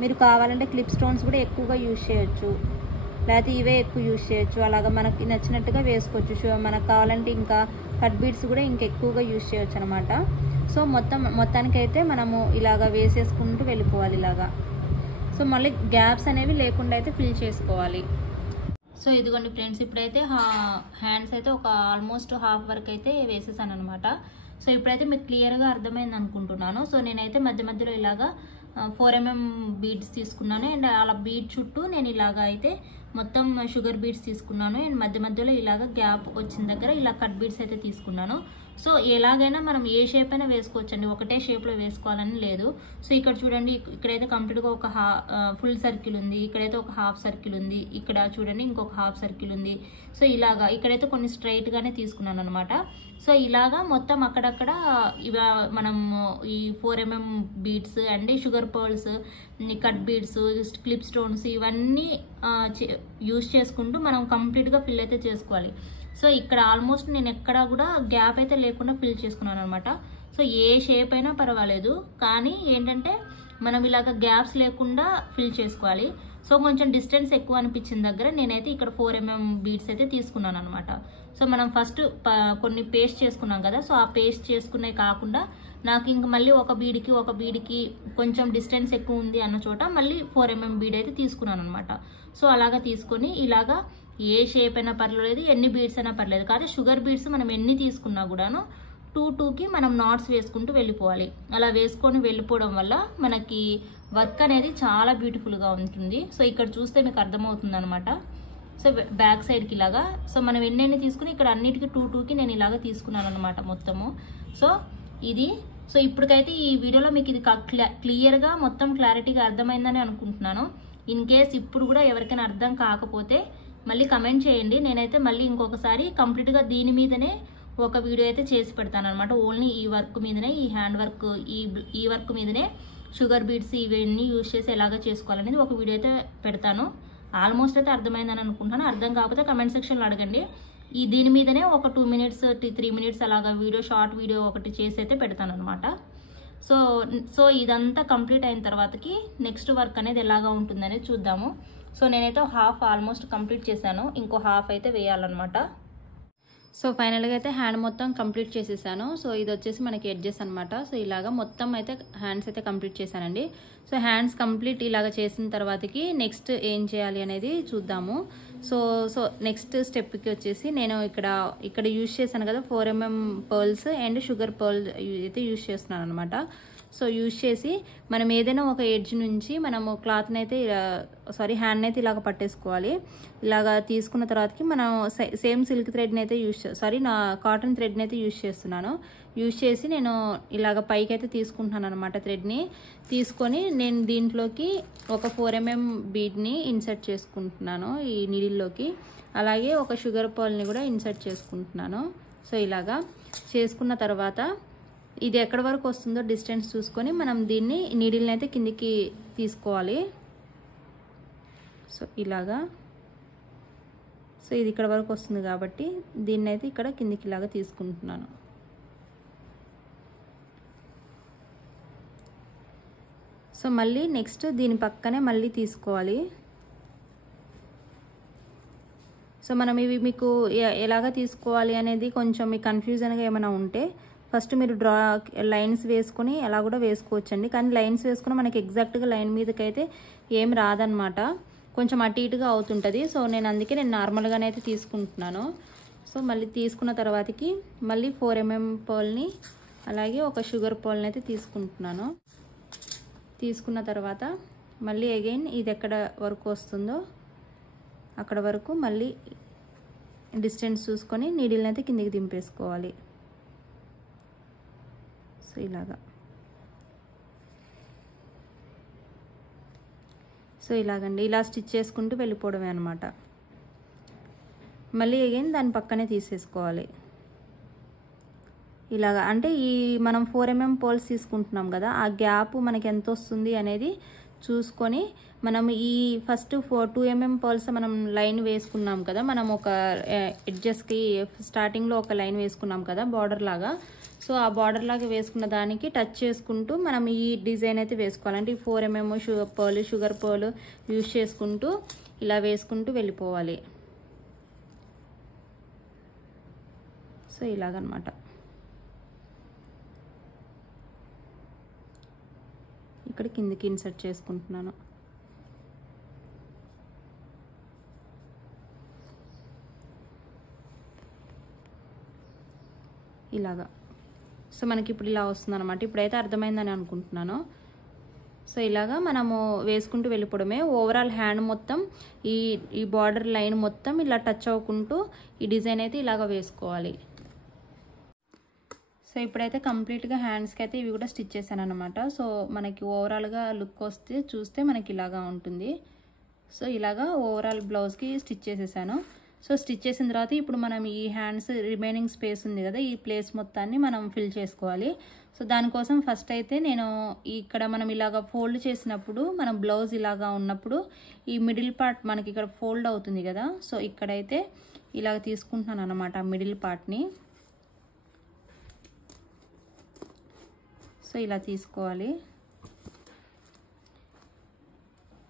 మీరు కావాలంటే క్లిప్ స్టోన్స్ కూడా ఎక్కువగా యూజ్ చేయొచ్చు, లేకపోతే ఇవే ఎక్కువ యూజ్ చేయొచ్చు, అలాగా మనకి నచ్చినట్టుగా వేసుకోవచ్చు. మనకు కావాలంటే ఇంకా కట్ బీడ్స్ కూడా ఇంకెక్కువగా యూజ్ చేయొచ్చు అనమాట. సో మొత్తానికైతే మనము ఇలాగా వేసేసుకుంటూ వెళ్ళిపోవాలి ఇలాగా. సో మళ్ళీ గ్యాప్స్ అనేవి లేకుండా అయితే ఫిల్ చేసుకోవాలి. సో ఇదిగోండి ఫ్రెండ్స్, ఇప్పుడైతే హ్యాండ్స్ అయితే ఒక ఆల్మోస్ట్ హాఫ్ వరకు అయితే వేసేసాను అనమాట. సో ఇప్పుడైతే మీకు క్లియర్గా అర్థమైంది అనుకుంటున్నాను. సో నేనైతే మధ్యలో ఇలాగా 4mm బీడ్స్ తీసుకున్నాను. అండ్ అలా బీడ్ చుట్టూ నేను ఇలాగా అయితే మొత్తం షుగర్ బీడ్స్ తీసుకున్నాను. అండ్ మధ్యలో ఇలాగ గ్యాప్ వచ్చిన దగ్గర ఇలా కట్ బీడ్స్ అయితే తీసుకున్నాను. సో ఎలాగైనా మనం ఏ షేప్ అయినా వేసుకోవచ్చండి, ఒకటే షేప్లో వేసుకోవాలని లేదు. సో ఇక్కడ చూడండి, ఇక్కడైతే కంప్లీట్గా ఒక ఫుల్ సర్కిల్ ఉంది, ఇక్కడైతే ఒక హాఫ్ సర్కిల్ ఉంది, ఇక్కడ చూడండి ఇంకొక హాఫ్ సర్కిల్ ఉంది. సో ఇలాగా ఇక్కడైతే కొన్ని స్ట్రైట్గానే తీసుకున్నాను అనమాట. సో ఇలాగా మొత్తం అక్కడక్కడ మనం ఈ 4mm beads and sugar pearls, cut beads, clip stones ఇవన్నీ యూజ్ చేసుకుంటూ మనం కంప్లీట్గా ఫిల్ అయితే చేసుకోవాలి. సో ఇక్కడ ఆల్మోస్ట్ నేను ఎక్కడా కూడా గ్యాప్ అయితే లేకుండా ఫిల్ చేసుకున్నాను అనమాట. సో ఏ షేప్ అయినా పర్వాలేదు, కానీ ఏంటంటే మనం ఇలాగ గ్యాప్స్ లేకుండా ఫిల్ చేసుకోవాలి. సో కొంచెం డిస్టెన్స్ ఎక్కువ అనిపించిన దగ్గర నేనైతే ఇక్కడ 4mm బీడ్స్ అయితే తీసుకున్నాను అనమాట. సో మనం ఫస్ట్ కొన్ని పేస్ట్ చేసుకున్నాం కదా, సో ఆ పేస్ట్ చేసుకునే కాకుండా నాకు ఇంక మళ్ళీ ఒక బీడికి కొంచెం డిస్టెన్స్ ఎక్కువ ఉంది అన్న చోట మళ్ళీ 4mm బీడ్ అయితే తీసుకున్నాను అనమాట. సో అలాగా తీసుకొని ఇలాగా ఏ షేప్ అయినా పర్లేదు, ఎన్ని బీడ్స్ అయినా పర్లేదు, కాదు షుగర్ బీడ్స్ మనం ఎన్ని తీసుకున్నా కూడాను 2కి మనం నాట్స్ వేసుకుంటూ వెళ్ళిపోవాలి. అలా వేసుకొని వెళ్ళిపోవడం వల్ల మనకి వర్క్ అనేది చాలా బ్యూటిఫుల్గా ఉంటుంది. సో ఇక్కడ చూస్తే మీకు అర్థమవుతుంది అనమాట. సో బ్యాక్ సైడ్కి ఇలాగా, సో మనం ఎన్ని తీసుకుని ఇక్కడ అన్నిటికీ 2కి నేను ఇలాగ తీసుకున్నాను అనమాట మొత్తము. సో ఇది సో ఇప్పటికైతే ఈ వీడియోలో మీకు ఇది క్లియర్గా మొత్తం క్లారిటీగా అర్థమైందని అనుకుంటున్నాను. ఇన్ కేస్ ఇప్పుడు కూడా ఎవరికైనా అర్థం కాకపోతే మళ్ళీ కమెంట్ చేయండి, నేనైతే మళ్ళీ ఇంకొకసారి కంప్లీట్గా దీని మీదనే ఒక వీడియో అయితే చేసి పెడతాను అనమాట. ఓన్లీ ఈ వర్క్ మీదనే, ఈ హ్యాండ్ వర్క్, ఈ వర్క్ మీదనే షుగర్ బీడ్స్ ఇవన్నీ యూజ్ చేసి ఎలాగ చేసుకోవాలనేది ఒక వీడియో అయితే పెడతాను. ఆల్మోస్ట్ అయితే అర్థమైందని అనుకుంటాను. అర్థం కాకపోతే కమెంట్ సెక్షన్లో అడగండి. దీని మీదనే ఒక 2 మినిట్స్ 3 మినిట్స్ అలాగా షార్ట్ వీడియో ఒకటి చేసి అయితే పెడతాను అనమాట. సో ఇదంతా కంప్లీట్ అయిన తర్వాతకి నెక్స్ట్ వర్క్ అనేది ఎలాగా ఉంటుందనేది చూద్దాము. సో నేనైతే హాఫ్ ఆల్మోస్ట్ కంప్లీట్ చేశాను, ఇంకో హాఫ్ అయితే వేయాలన్నమాట. సో ఫైనల్గా అయితే హ్యాండ్ మొత్తం కంప్లీట్ చేసేసాను. సో ఇది వచ్చేసి మనకి ఎడ్జెస్ అనమాట. సో ఇలాగా మొత్తం అయితే హ్యాండ్స్ అయితే కంప్లీట్ చేశానండి. సో హ్యాండ్స్ కంప్లీట్ ఇలాగ చేసిన తర్వాతకి నెక్స్ట్ ఏం చేయాలి అనేది చూద్దాము. సో నెక్స్ట్ స్టెప్కి వచ్చేసి నేను ఇక్కడ యూజ్ చేశాను కదా 4mm pearls and sugar pearl అయితే యూజ్ చేస్తున్నాను అనమాట. సో యూజ్ చేసి మనం ఏదైనా ఒక ఎడ్జ్ నుంచి మనము క్లాత్ని అయితే హ్యాండ్ని అయితే ఇలాగ పట్టేసుకోవాలి. ఇలాగ తీసుకున్న తర్వాతకి మనం సేమ్ సిల్క్ థ్రెడ్ని అయితే నా కాటన్ థ్రెడ్ని అయితే యూజ్ చేస్తున్నాను. యూజ్ చేసి నేను ఇలాగ పైకి అయితే తీసుకుంటున్నాను అనమాట. థ్రెడ్ని తీసుకొని నేను దీంట్లోకి ఒక 4mm బీడ్ని ఇన్సర్ట్ చేసుకుంటున్నాను ఈ నీడిల్లోకి. అలాగే ఒక షుగర్ పర్ల్ని కూడా ఇన్సర్ట్ చేసుకుంటున్నాను. సో ఇలాగా చేసుకున్న తర్వాత ఇది ఎక్కడి వరకు వస్తుందో డిస్టెన్స్ చూసుకొని మనం దీన్ని నీడిల్ని అయితే కిందికి తీసుకోవాలి. సో ఇలాగా, సో ఇది ఇక్కడ వరకు వస్తుంది కాబట్టి దీన్ని అయితే ఇక్కడ కిందికి ఇలాగా తీసుకుంటున్నాను. సో మళ్ళీ నెక్స్ట్ దీని పక్కనే మళ్ళీ తీసుకోవాలి. సో మనం ఇవి మీకు ఎలాగ తీసుకోవాలి అనేది కొంచెం మీకు కన్ఫ్యూజన్గా ఏమైనా ఉంటే ఫస్ట్ మీరు లైన్స్ వేసుకొని అలా కూడా వేసుకోవచ్చండి. కానీ లైన్స్ వేసుకుని మనకి ఎగ్జాక్ట్గా లైన్ మీదకైతే ఏం రాదనమాట, కొంచెం అటు ఇటుగా అవుతుంటుంది. సో అందుకే నేను నార్మల్గానే అయితే తీసుకుంటున్నాను. సో మళ్ళీ తీసుకున్న తర్వాతకి మళ్ళీ 4 mm పర్ల్ని అలాగే ఒక షుగర్ పర్ల్ని అయితే తీసుకుంటున్నాను. తీసుకున్న తర్వాత మళ్ళీ అగైన్ ఇది ఎక్కడ వరకు వస్తుందో అక్కడ వరకు మళ్ళీ డిస్టెన్స్ చూసుకొని నీడిల్ని అయితే కిందికి దింపేసుకోవాలి. సో ఇలాగండి, ఇలా స్టిచ్ చేసుకుంటూ వెళ్ళిపోవడమే అనమాట. మళ్ళీ అగైన్ దాని పక్కనే తీసేసుకోవాలి. ఇలాగా అంటే ఈ మనం 4 mm పర్ల్స్ తీసుకుంటున్నాం కదా, ఆ గ్యాప్ మనకి ఎంత వస్తుంది అనేది చూసుకొని మనం ఈ ఫస్ట్ 2 mm పర్ల్స్ మనం లైన్ వేసుకున్నాం కదా, మనం ఒక ఎడ్జెస్కి స్టార్టింగ్లో ఒక లైన్ వేసుకున్నాం కదా బార్డర్ లాగా. సో ఆ బార్డర్ లాగా వేసుకున్న దానికి టచ్ చేసుకుంటూ మనం ఈ డిజైన్ అయితే వేసుకోవాలి. అంటే ఈ 4 mm షుగర్ పర్ల్ యూజ్ చేసుకుంటూ ఇలా వేసుకుంటూ వెళ్ళిపోవాలి. సో ఇలాగనమాట. ఇక్కడ కిందికి ఇన్సర్ట్ చేసుకుంటున్నాను. ఇలాగా. సో మనకి ఇప్పుడు ఇలా వస్తుంది అనమాట. ఇప్పుడైతే అర్థమైందని అనుకుంటున్నాను. సో ఇలాగా మనము వేసుకుంటూ వెళ్ళిపోవడమే. ఓవరాల్ హ్యాండ్ మొత్తం ఈ బార్డర్ లైన్ మొత్తం ఇలా టచ్ అవ్వకుంటూ ఈ డిజైన్ అయితే ఇలాగ వేసుకోవాలి. సో ఇప్పుడైతే కంప్లీట్గా హ్యాండ్స్కి అయితే ఇవి కూడా స్టిచ్ చేశాను అనమాట. సో మనకి ఓవరాల్గా లుక్ చూస్తే మనకి ఇలాగా ఉంటుంది. సో ఇలాగా ఓవరాల్ బ్లౌజ్కి స్టిచ్ చేసేసాను. సో స్టిచ్ చేసిన తర్వాత ఇప్పుడు మనం ఈ హ్యాండ్స్ రిమైనింగ్ స్పేస్ ఉంది కదా, ఈ ప్లేస్ మొత్తాన్ని మనం ఫిల్ చేసుకోవాలి. సో దానికోసం ఫస్ట్ అయితే నేను ఇక్కడ మనం ఇలాగా ఫోల్డ్ చేసినప్పుడు మన బ్లౌజ్ ఇలాగా ఉన్నప్పుడు ఈ మిడిల్ పార్ట్ మనకి ఇక్కడ ఫోల్డ్ అవుతుంది కదా, సో ఇక్కడైతే ఇలాగ తీసుకుంటున్నాను అనమాట మిడిల్ పార్ట్ని. సో ఇలా తీసుకోవాలి.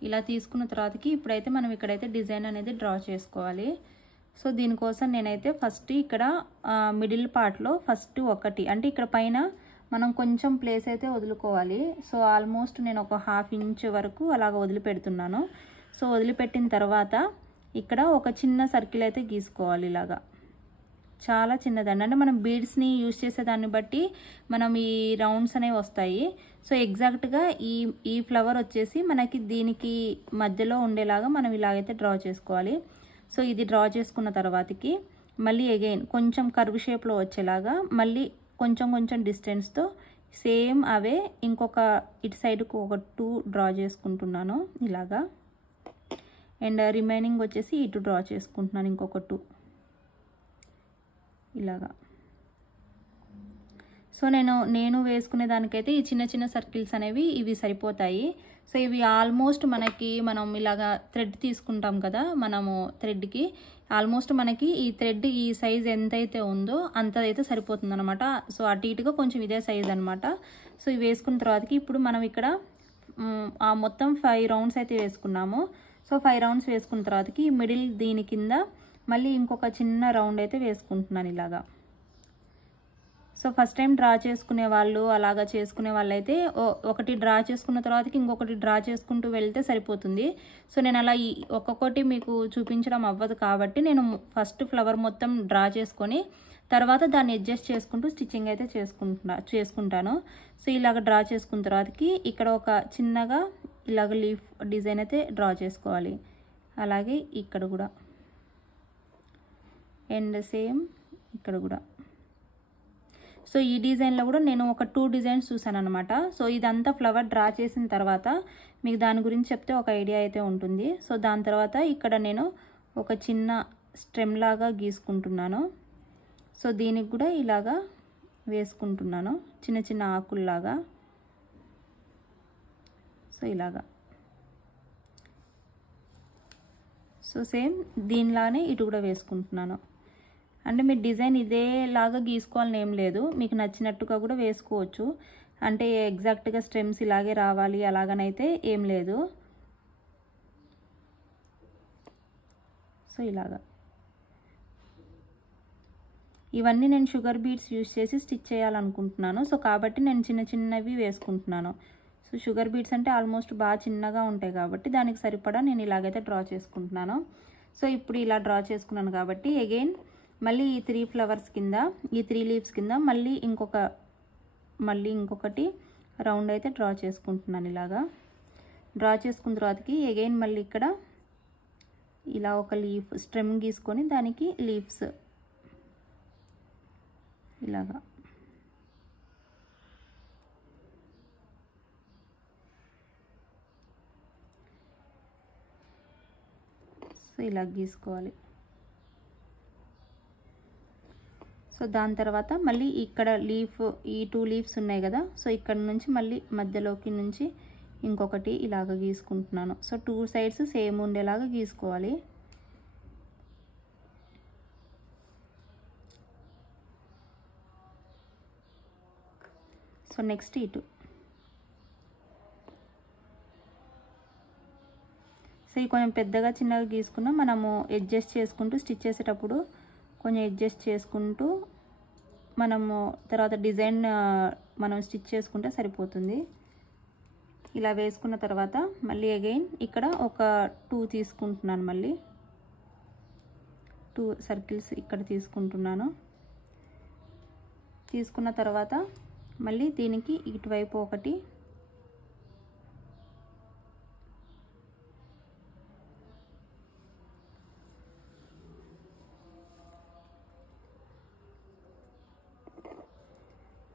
ఇలా తీసుకున్న తర్వాతకి ఇప్పుడైతే మనం ఇక్కడైతే డిజైన్ అనేది డ్రా చేసుకోవాలి. సో దీనికోసం నేనైతే ఫస్ట్ ఇక్కడ మిడిల్ పార్ట్లో ఫస్ట్ ఒకటి అంటే ఇక్కడ పైన మనం కొంచెం ప్లేస్ అయితే వదులుకోవాలి. సో ఆల్మోస్ట్ నేను ఒక 1/2 ఇంచ్ వరకు అలాగ వదిలిపెడుతున్నాను. సో వదిలిపెట్టిన తర్వాత ఇక్కడ ఒక చిన్న సర్కిల్ అయితే గీసుకోవాలి. ఇలాగా చాలా చిన్నదండి, అంటే మనం బీడ్స్ని యూజ్ చేసేదాన్ని బట్టి మనం ఈ రౌండ్స్ అనేవి వస్తాయి. సో ఎగ్జాక్ట్గా ఈ ఫ్లవర్ వచ్చేసి మనకి దీనికి మధ్యలో ఉండేలాగా మనం ఇలాగైతే డ్రా చేసుకోవాలి. సో ఇది డ్రా చేసుకున్న తర్వాతకి మళ్ళీ అగైన్ కొంచెం కర్వ్ షేప్లో వచ్చేలాగా మళ్ళీ కొంచెం డిస్టెన్స్తో సేమ్ అవే ఇంకొక ఇటు సైడ్కు ఒక 2 డ్రా చేసుకుంటున్నాను ఇలాగా. అండ్ రిమైనింగ్ వచ్చేసి ఇటు డ్రా చేసుకుంటున్నాను ఇంకొక 2 ఇలాగా. సో నేను వేసుకునే దానికైతే ఈ చిన్న సర్కిల్స్ అనేవి ఇవి సరిపోతాయి. సో ఇవి ఆల్మోస్ట్ మనం ఇలాగా థ్రెడ్ తీసుకుంటాం కదా, మనము థ్రెడ్కి ఆల్మోస్ట్ మనకి ఈ థ్రెడ్ ఈ సైజ్ ఎంతైతే ఉందో అంత అయితే సరిపోతుంది అనమాట. సో అటు ఇటుగా కొంచెం ఇదే సైజ్ అనమాట. సో ఇవి వేసుకున్న తర్వాతకి ఇప్పుడు మనం ఇక్కడ ఆ మొత్తం 5 రౌండ్స్ అయితే వేసుకున్నాము. సో 5 రౌండ్స్ వేసుకున్న తర్వాతకి మిడిల్ దీని కింద మళ్ళీ ఇంకొక చిన్న రౌండ్ అయితే వేసుకుంటున్నాను ఇలాగా. సో ఫస్ట్ టైం డ్రా చేసుకునే వాళ్ళు అలాగా చేసుకునే వాళ్ళు అయితే ఒకటి డ్రా చేసుకున్న తర్వాతకి ఇంకొకటి డ్రా చేసుకుంటూ వెళ్తే సరిపోతుంది. సో నేను అలా ఒక్కొక్కటి మీకు చూపించడం అవ్వదు కాబట్టి నేను ఫస్ట్ ఫ్లవర్ మొత్తం డ్రా చేసుకొని తర్వాత దాన్ని అడ్జస్ట్ చేసుకుంటూ స్టిచ్చింగ్ అయితే చేసుకుంటాను. సో ఇలాగ డ్రా చేసుకున్న తర్వాతకి ఇక్కడ ఒక చిన్నగా ఇలాగ లీఫ్ డిజైన్ అయితే డ్రా చేసుకోవాలి. అలాగే ఇక్కడ కూడా అండ్ సేమ్ ఇక్కడ కూడా. సో ఈ డిజైన్లో కూడా నేను ఒక 2 డిజైన్స్ చూసాను అనమాట. సో ఇదంతా ఫ్లవర్ డ్రా చేసిన తర్వాత మీకు దాని గురించి చెప్తే ఒక ఐడియా అయితే ఉంటుంది. సో దాని తర్వాత ఇక్కడ నేను ఒక చిన్న స్టెమ్ లాగా గీసుకుంటున్నాను. సో దీనికి కూడా ఇలాగా వేసుకుంటున్నాను చిన్న ఆకుల్లాగా. సో ఇలాగా. సో సేమ్ దీనిలానే ఇటు కూడా వేసుకుంటున్నాను. అంటే మీరు డిజైన్ ఇదేలాగా గీసుకోవాలని ఏం లేదు, మీకు నచ్చినట్టుగా కూడా వేసుకోవచ్చు. అంటే ఎగ్జాక్ట్గా స్టెమ్స్ ఇలాగే రావాలి అలాగనైతే ఏం లేదు. సో ఇలాగా ఇవన్నీ నేను షుగర్ బీడ్స్ యూజ్ చేసి స్టిచ్ చేయాలనుకుంటున్నాను. సో కాబట్టి నేను చిన్న చిన్నవి వేసుకుంటున్నాను. సో షుగర్ బీడ్స్ అంటే ఆల్మోస్ట్ బాగా చిన్నగా ఉంటాయి కాబట్టి దానికి సరిపడా నేను ఇలాగైతే డ్రా చేసుకుంటున్నాను. సో ఇప్పుడు ఇలా డ్రా చేసుకున్నాను కాబట్టి అగైన్ మళ్ళీ ఈ 3 ఫ్లవర్స్ కింద, ఈ 3 లీవ్స్ కింద మళ్ళీ ఇంకొకటి రౌండ్ అయితే డ్రా చేసుకుంటున్నాను. ఇలాగా డ్రా చేసుకున్న తర్వాతకి అగైన్ మళ్ళీ ఇక్కడ ఇలా ఒక లీఫ్ స్టెమ్ గీసుకొని దానికి లీవ్స్ ఇలాగా సో ఇలా గీసుకోవాలి. సో దాని తర్వాత మళ్ళీ ఇక్కడ లీఫ్ ఈ 2 లీవ్స్ ఉన్నాయి కదా, సో ఇక్కడ నుంచి మళ్ళీ మధ్యలోకి నుంచి ఇంకొకటి ఇలాగ గీసుకుంటున్నాను. సో 2 సైడ్స్ సేమ్ ఉండేలాగా గీసుకోవాలి. సో నెక్స్ట్ ఇటు. సో ఇది కొంచెం పెద్దగా చిన్నగా గీసుకున్నా మనము అడ్జస్ట్ చేసుకుంటూ స్టిచ్ చేసేటప్పుడు కొంచెం అడ్జస్ట్ చేసుకుంటూ మనము తర్వాత డిజైన్ మనం స్టిచ్ చేసుకుంటే సరిపోతుంది. ఇలా వేసుకున్న తర్వాత మళ్ళీ అగైన్ ఇక్కడ ఒక 2 తీసుకుంటున్నాను. మళ్ళీ 2 సర్కిల్స్ ఇక్కడ తీసుకుంటున్నాను. తీసుకున్న తర్వాత మళ్ళీ దీనికి ఇటువైపు ఒకటి,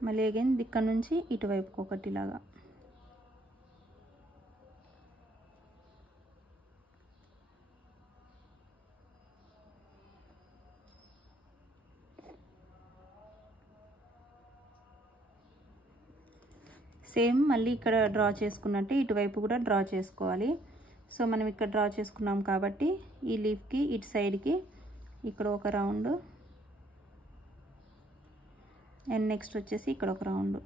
మళ్ళీ అగైన్ ఇక్కడ నుంచి ఇటువైపుకి ఒకటి ఇలాగా. సేమ్ మళ్ళీ ఇక్కడ డ్రా చేసుకున్నట్టు ఇటువైపు కూడా డ్రా చేసుకోవాలి. సో మనం ఇక్కడ డ్రా చేసుకున్నాం కాబట్టి ఈ లీఫ్కి ఇటు సైడ్కి ఇక్కడ ఒక రౌండ్ అండ్ నెక్స్ట్ వచ్చేసి ఇక్కడ ఒక రౌండ్.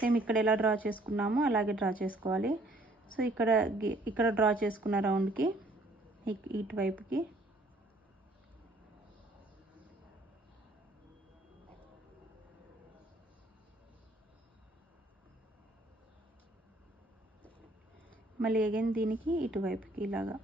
సేమ్ ఇక్కడ ఎలా డ్రా చేసుకున్నామో అలాగే డ్రా చేసుకోవాలి. సో ఇక్కడ డ్రా చేసుకున్న రౌండ్కి ఇటువైపుకి మళ్ళీ అగైన్ దీనికి ఇటువైపుకి ఇలాగా.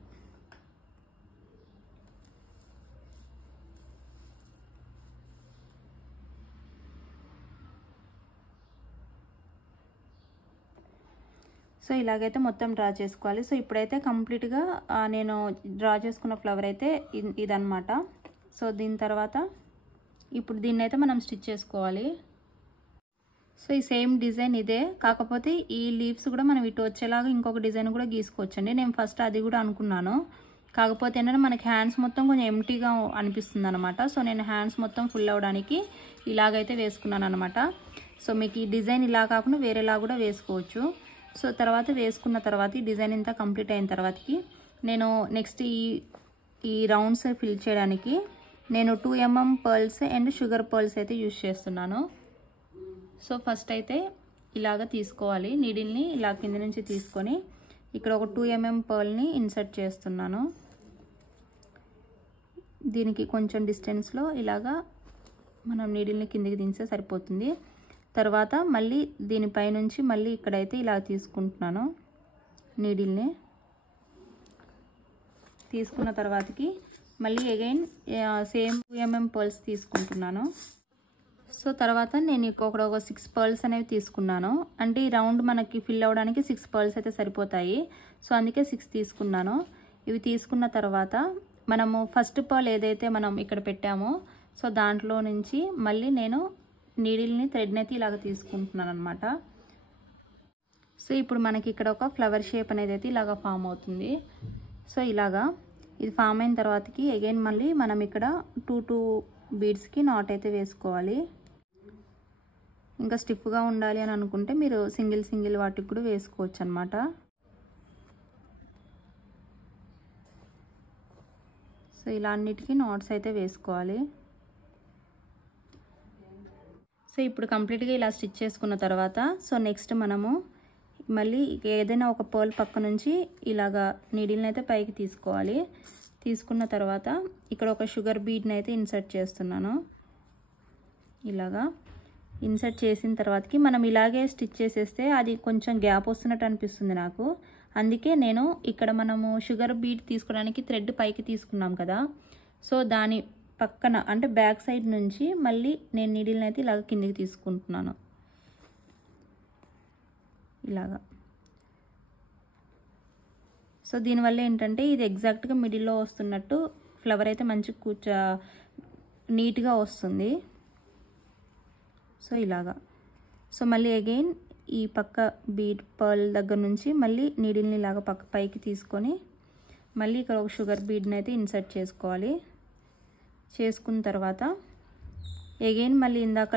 సో ఇలాగైతే మొత్తం డ్రా చేసుకోవాలి. సో ఇప్పుడైతే కంప్లీట్గా నేను డ్రా చేసుకున్న ఫ్లవర్ అయితే ఇదన్నమాట. సో దీని తర్వాత ఇప్పుడు దీన్ని అయితే మనం స్టిచ్ చేసుకోవాలి. సో ఈ సేమ్ డిజైన్ ఇదే, కాకపోతే ఈ లీవ్స్ కూడా మనం ఇటు వచ్చేలాగా ఇంకొక డిజైన్ కూడా గీసుకోవచ్చండి. నేను ఫస్ట్ అది కూడా అనుకున్నాను, కాకపోతే ఏంటంటే మనకి హ్యాండ్స్ మొత్తం కొంచెం ఎంటీగా అనిపిస్తుంది అనమాట. సో నేను హ్యాండ్స్ మొత్తం ఫుల్ అవ్వడానికి ఇలాగైతే వేసుకున్నాను అనమాట. సో మీకు ఈ డిజైన్ ఇలా కాకుండా వేరేలా కూడా వేసుకోవచ్చు. సో తర్వాత వేసుకున్న తర్వాత ఈ డిజైన్ ఇంతా కంప్లీట్ అయిన తర్వాతకి నేను నెక్స్ట్ ఈ రౌండ్స్ ఫిల్ చేయడానికి నేను 2 mm pearls and sugar pearls అయితే యూజ్ చేస్తున్నాను. సో ఫస్ట్ అయితే ఇలాగ తీసుకోవాలి, నీడిల్ని ఇలా కింద నుంచి తీసుకొని ఇక్కడ ఒక 2 mm పర్ల్ని ఇన్సర్ట్ చేస్తున్నాను. దీనికి కొంచెం డిస్టెన్స్లో ఇలాగా మనం నీడిల్ని కిందికి దించే సరిపోతుంది. తర్వాత మళ్ళీ దీనిపై నుంచి మళ్ళీ ఇక్కడైతే ఇలా తీసుకుంటున్నాను. నీడిల్ని తీసుకున్న తర్వాతకి మళ్ళీ అగైన్ సేమ్ 2 mm పర్ల్స్ తీసుకుంటున్నాను. సో తర్వాత నేను ఇక్కడ ఒక 6 పర్ల్స్ అనేవి తీసుకున్నాను. అంటే ఈ రౌండ్ మనకి ఫిల్ అవ్వడానికి 6 పర్ల్స్ అయితే సరిపోతాయి. సో అందుకే 6 తీసుకున్నాను. ఇవి తీసుకున్న తర్వాత మనము ఫస్ట్ పర్ల్ ఏదైతే మనం ఇక్కడ పెట్టామో సో దాంట్లో నుంచి మళ్ళీ నేను నీడిల్ని థ్రెడ్ని అయితే ఇలాగ తీసుకుంటున్నాను అనమాట. సో ఇప్పుడు మనకి ఇక్కడ ఒక ఫ్లవర్ షేప్ అనేది అయితే ఇలాగ ఫామ్ అవుతుంది. సో ఇలాగా ఇది ఫామ్ అయిన తర్వాతకి అగైన్ మళ్ళీ మనం ఇక్కడ 2 బీడ్స్కి నాట్ అయితే వేసుకోవాలి. ఇంకా స్టిఫ్గా ఉండాలి అని అనుకుంటే మీరు సింగిల్ వాటికి కూడా వేసుకోవచ్చు అనమాట. సో ఇలా అన్నిటికీ నాట్స్ అయితే వేసుకోవాలి. సో ఇప్పుడు కంప్లీట్గా ఇలా స్టిచ్ చేసుకున్న తర్వాత సో నెక్స్ట్ మనము మళ్ళీ ఏదైనా ఒక పర్ల్ పక్క నుంచి ఇలాగా నీడిల్ని అయితే పైకి తీసుకోవాలి. తీసుకున్న తర్వాత ఇక్కడ ఒక షుగర్ బీడ్ని అయితే ఇన్సర్ట్ చేస్తున్నాను. ఇలాగా ఇన్సర్ట్ చేసిన తర్వాతకి మనం ఇలాగే స్టిచ్ చేసేస్తే అది కొంచెం గ్యాప్ వస్తున్నట్టు అనిపిస్తుంది నాకు. అందుకే నేను ఇక్కడ మనము షుగర్ బీడ్ తీసుకోవడానికి థ్రెడ్ పైకి తీసుకున్నాం కదా, సో దాని పక్కన అంటే బ్యాక్ సైడ్ నుంచి మళ్ళీ నేను నీడిల్ని అయితే ఇలాగ కిందికి తీసుకుంటున్నాను. ఇలాగా. సో దీనివల్ల ఏంటంటే ఇది ఎగ్జాక్ట్గా మిడిల్లో వస్తున్నట్టు ఫ్లవర్ అయితే మంచి నీట్గా వస్తుంది. సో ఇలాగా. సో మళ్ళీ అగైన్ ఈ పక్క బీడ్ పర్ల్ దగ్గర నుంచి మళ్ళీ నీడిల్ని ఇలాగ పైకి తీసుకొని మళ్ళీ ఇక్కడ ఒక షుగర్ బీడ్ని అయితే ఇన్సర్ట్ చేసుకోవాలి. చేసుకున్న తర్వాత అగైన్ మళ్ళీ ఇందాక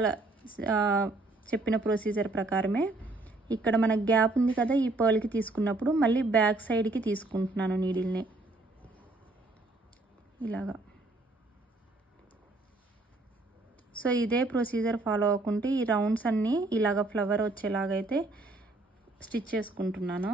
చెప్పిన ప్రొసీజర్ ప్రకారమే ఇక్కడ మనకు గ్యాప్ ఉంది కదా, ఈ పర్ల్కి తీసుకున్నప్పుడు మళ్ళీ బ్యాక్ సైడ్కి తీసుకుంటున్నాను నీడిల్ని ఇలాగా. సో ఇదే ప్రొసీజర్ ఫాలో అవ్వకుంటే ఈ రౌండ్స్ అన్నీ ఇలాగ ఫ్లవర్ వచ్చేలాగైతే స్టిచ్ చేసుకుంటున్నాను.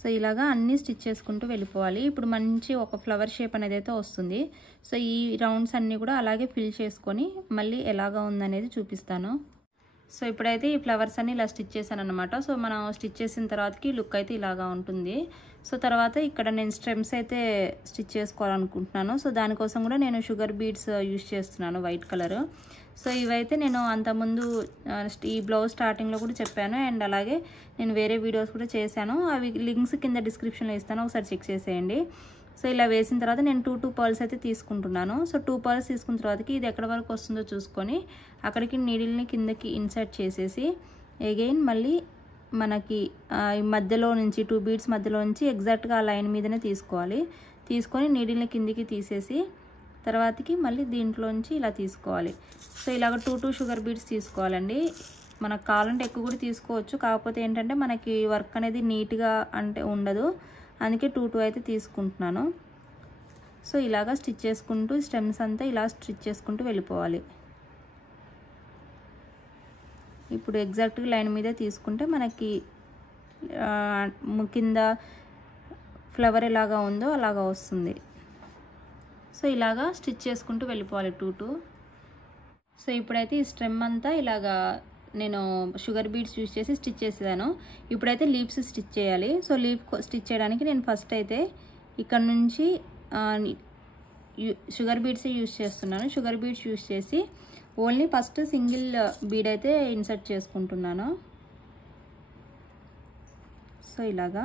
సో ఇలాగా అన్నీ స్టిచ్ చేసుకుంటూ వెళ్ళిపోవాలి. ఇప్పుడు మంచి ఒక ఫ్లవర్ షేప్ అనేది అయితే వస్తుంది. సో ఈ రౌండ్స్ అన్నీ కూడా అలాగే ఫిల్ చేసుకొని మళ్ళీ ఎలాగా ఉందనేది చూపిస్తాను. సో ఇప్పుడైతే ఈ ఫ్లవర్స్ అన్ని ఇలా స్టిచ్ చేశాను అనమాట. సో మనం స్టిచ్ చేసిన తర్వాతకి లుక్ అయితే ఇలాగా ఉంటుంది. సో తర్వాత ఇక్కడ నేను స్టెమ్స్ అయితే స్టిచ్ చేసుకోవాలనుకుంటున్నాను. సో దానికోసం కూడా నేను షుగర్ బీడ్స్ యూజ్ చేస్తున్నాను వైట్ కలర్. సో ఇవైతే నేను అంతకుముందు ఈ బ్లౌజ్ స్టార్టింగ్లో కూడా చెప్పాను, అండ్ అలాగే నేను వేరే వీడియోస్ కూడా చేశాను. అవి లింక్స్ కింద డిస్క్రిప్షన్లో ఇస్తాను, ఒకసారి చెక్ చేసేయండి. సో ఇలా వేసిన తర్వాత నేను 2 పర్ల్స్ అయితే తీసుకుంటున్నాను. సో 2 పర్ల్స్ తీసుకున్న తర్వాతకి ఇది ఎక్కడ వరకు వస్తుందో చూసుకొని అక్కడికి నీడిల్ని కిందకి ఇన్సర్ట్ చేసేసి అగైన్ మళ్ళీ మనకి మధ్యలో నుంచి 2 బీడ్స్ మధ్యలో నుంచి ఎగ్జాక్ట్గా ఆ లైన్ మీదనే తీసుకోవాలి. తీసుకొని నీడిల్ని కిందికి తీసేసి తర్వాతకి మళ్ళీ దీంట్లోంచి ఇలా తీసుకోవాలి. సో ఇలాగ 2 షుగర్ బీడ్స్ తీసుకోవాలండి. మనకు కావాలంటే ఎక్కువ కూడా తీసుకోవచ్చు, కాకపోతే ఏంటంటే మనకి వర్క్ అనేది నీట్గా అంటే ఉండదు, అందుకే 2 అయితే తీసుకుంటున్నాను. సో ఇలాగా స్టిచ్ చేసుకుంటూ స్టెమ్స్ అంతా ఇలా స్టిచ్ చేసుకుంటూ వెళ్ళిపోవాలి. ఇప్పుడు ఎగ్జాక్ట్గా లైన్ మీదే తీసుకుంటే మనకి కింద ఫ్లవర్ ఎలాగా ఉందో అలాగా వస్తుంది. సో ఇలాగా స్టిచ్ చేసుకుంటూ వెళ్ళిపోవాలి 2. సో ఇప్పుడైతే ఈ స్టెమ్ అంతా ఇలాగా నేను షుగర్ బీడ్స్ యూజ్ చేసి స్టిచ్ చేసేదాను. ఇప్పుడైతే లీవ్స్ స్టిచ్ చేయాలి. సో లీవ్ స్టిచ్ చేయడానికి నేను ఫస్ట్ అయితే ఇక్కడ నుంచి షుగర్ బీడ్స్ యూజ్ చేస్తున్నాను. షుగర్ బీడ్స్ యూజ్ చేసి ఓన్లీ ఫస్ట్ సింగిల్ బీడ్ అయితే ఇన్సర్ట్ చేసుకుంటున్నాను. సో ఇలాగా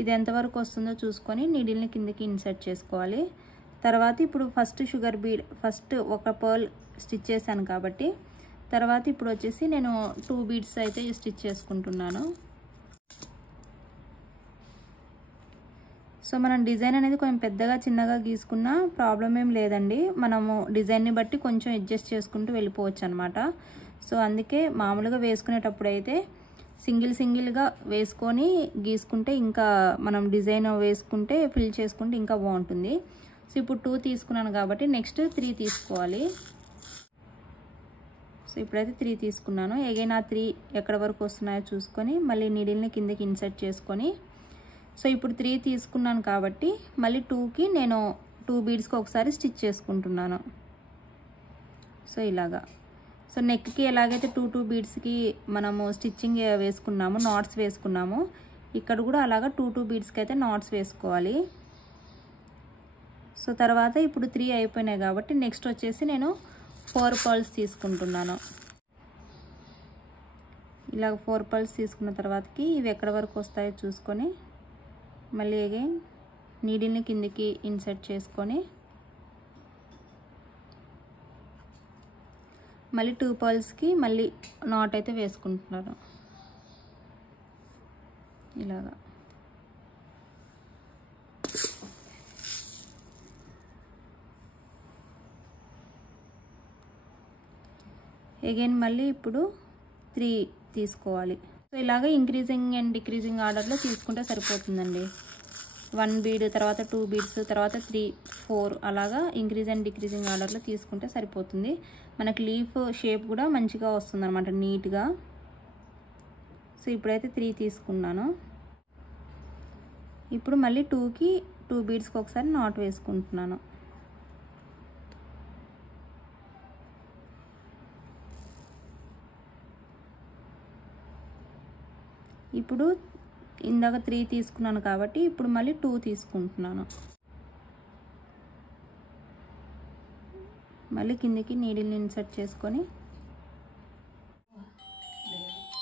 ఇది ఎంతవరకు వస్తుందో చూసుకొని నీడిల్ని కిందకి ఇన్సర్ట్ చేసుకోవాలి. తర్వాత ఇప్పుడు ఫస్ట్ షుగర్ బీడ్ ఫస్ట్ ఒక పర్ల్ స్టిచ్ చేశాను కాబట్టి తర్వాత ఇప్పుడు వచ్చేసి నేను 2 బీడ్స్ అయితే స్టిచ్ చేసుకుంటున్నాను. సో మనం డిజైన్ అనేది కొంచెం పెద్దగా చిన్నగా గీసుకున్నా ప్రాబ్లం ఏం లేదండి. మనము డిజైన్ని బట్టి కొంచెం అడ్జస్ట్ చేసుకుంటూ వెళ్ళిపోవచ్చు అనమాట. సో అందుకే మామూలుగా వేసుకునేటప్పుడు అయితే సింగిల్గా వేసుకొని గీసుకుంటే ఇంకా మనం డిజైన్ వేసుకుంటే ఫిల్ చేసుకుంటే ఇంకా బాగుంటుంది. సో ఇప్పుడు 2 తీసుకున్నాను కాబట్టి నెక్స్ట్ 3 తీసుకోవాలి. సో ఇప్పుడైతే 3 తీసుకున్నాను. అగైన్ ఆ 3 ఎక్కడ వరకు వస్తున్నాయో చూసుకొని మళ్ళీ నీడిల్ని కిందకి ఇన్సర్ట్ చేసుకొని సో ఇప్పుడు 3 తీసుకున్నాను కాబట్టి మళ్ళీ 2కి నేను 2 బీడ్స్కి ఒకసారి స్టిచ్ చేసుకుంటున్నాను. సో ఇలాగా. సో నెక్కి ఎలాగైతే 2 బీడ్స్కి మనము స్టిచ్చింగ్ వేసుకున్నాము, నాట్స్ వేసుకున్నాము, ఇక్కడ కూడా అలాగా 2 బీడ్స్కి అయితే నాట్స్ వేసుకోవాలి. సో తర్వాత ఇప్పుడు 3 అయిపోయినాయి కాబట్టి నెక్స్ట్ వచ్చేసి నేను 4 పర్ల్స్ తీసుకుంటున్నాను. ఇలాగ 4 పర్ల్స్ తీసుకున్న తర్వాతకి ఇవి ఎక్కడ వరకు వస్తాయో చూసుకొని మళ్ళీ అగైన్ నీడిల్ని కిందికి ఇన్సర్ట్ చేసుకొని మళ్ళీ 2 పర్ల్స్కి మళ్ళీ నాట్ అయితే వేసుకుంటున్నాను ఇలాగా. అగైన్ మళ్ళీ ఇప్పుడు 3 తీసుకోవాలి. సో ఇలాగ ఇంక్రీజింగ్ అండ్ డిక్రీజింగ్ ఆర్డర్లో తీసుకుంటే సరిపోతుందండి. 1 బీడ్, తర్వాత 2 బీడ్స్, తర్వాత 3, 4 అలాగా ఇంక్రీజ్ అండ్ డిక్రీజింగ్ ఆర్డర్లో తీసుకుంటే సరిపోతుంది. మనకి లీఫ్ షేప్ కూడా మంచిగా వస్తుంది అనమాట, నీట్గా. సో ఇప్పుడైతే 3 తీసుకున్నాను. ఇప్పుడు మళ్ళీ 2కి 2 బీడ్స్కి ఒకసారి నాట్ వేసుకుంటున్నాను. ఇప్పుడు ఇందాక 3 తీసుకున్నాను కాబట్టి ఇప్పుడు మళ్ళీ 2 తీసుకుంటున్నాను. మళ్ళీ కిందికి నీడిల్ని ఇన్సర్ట్ చేసుకొని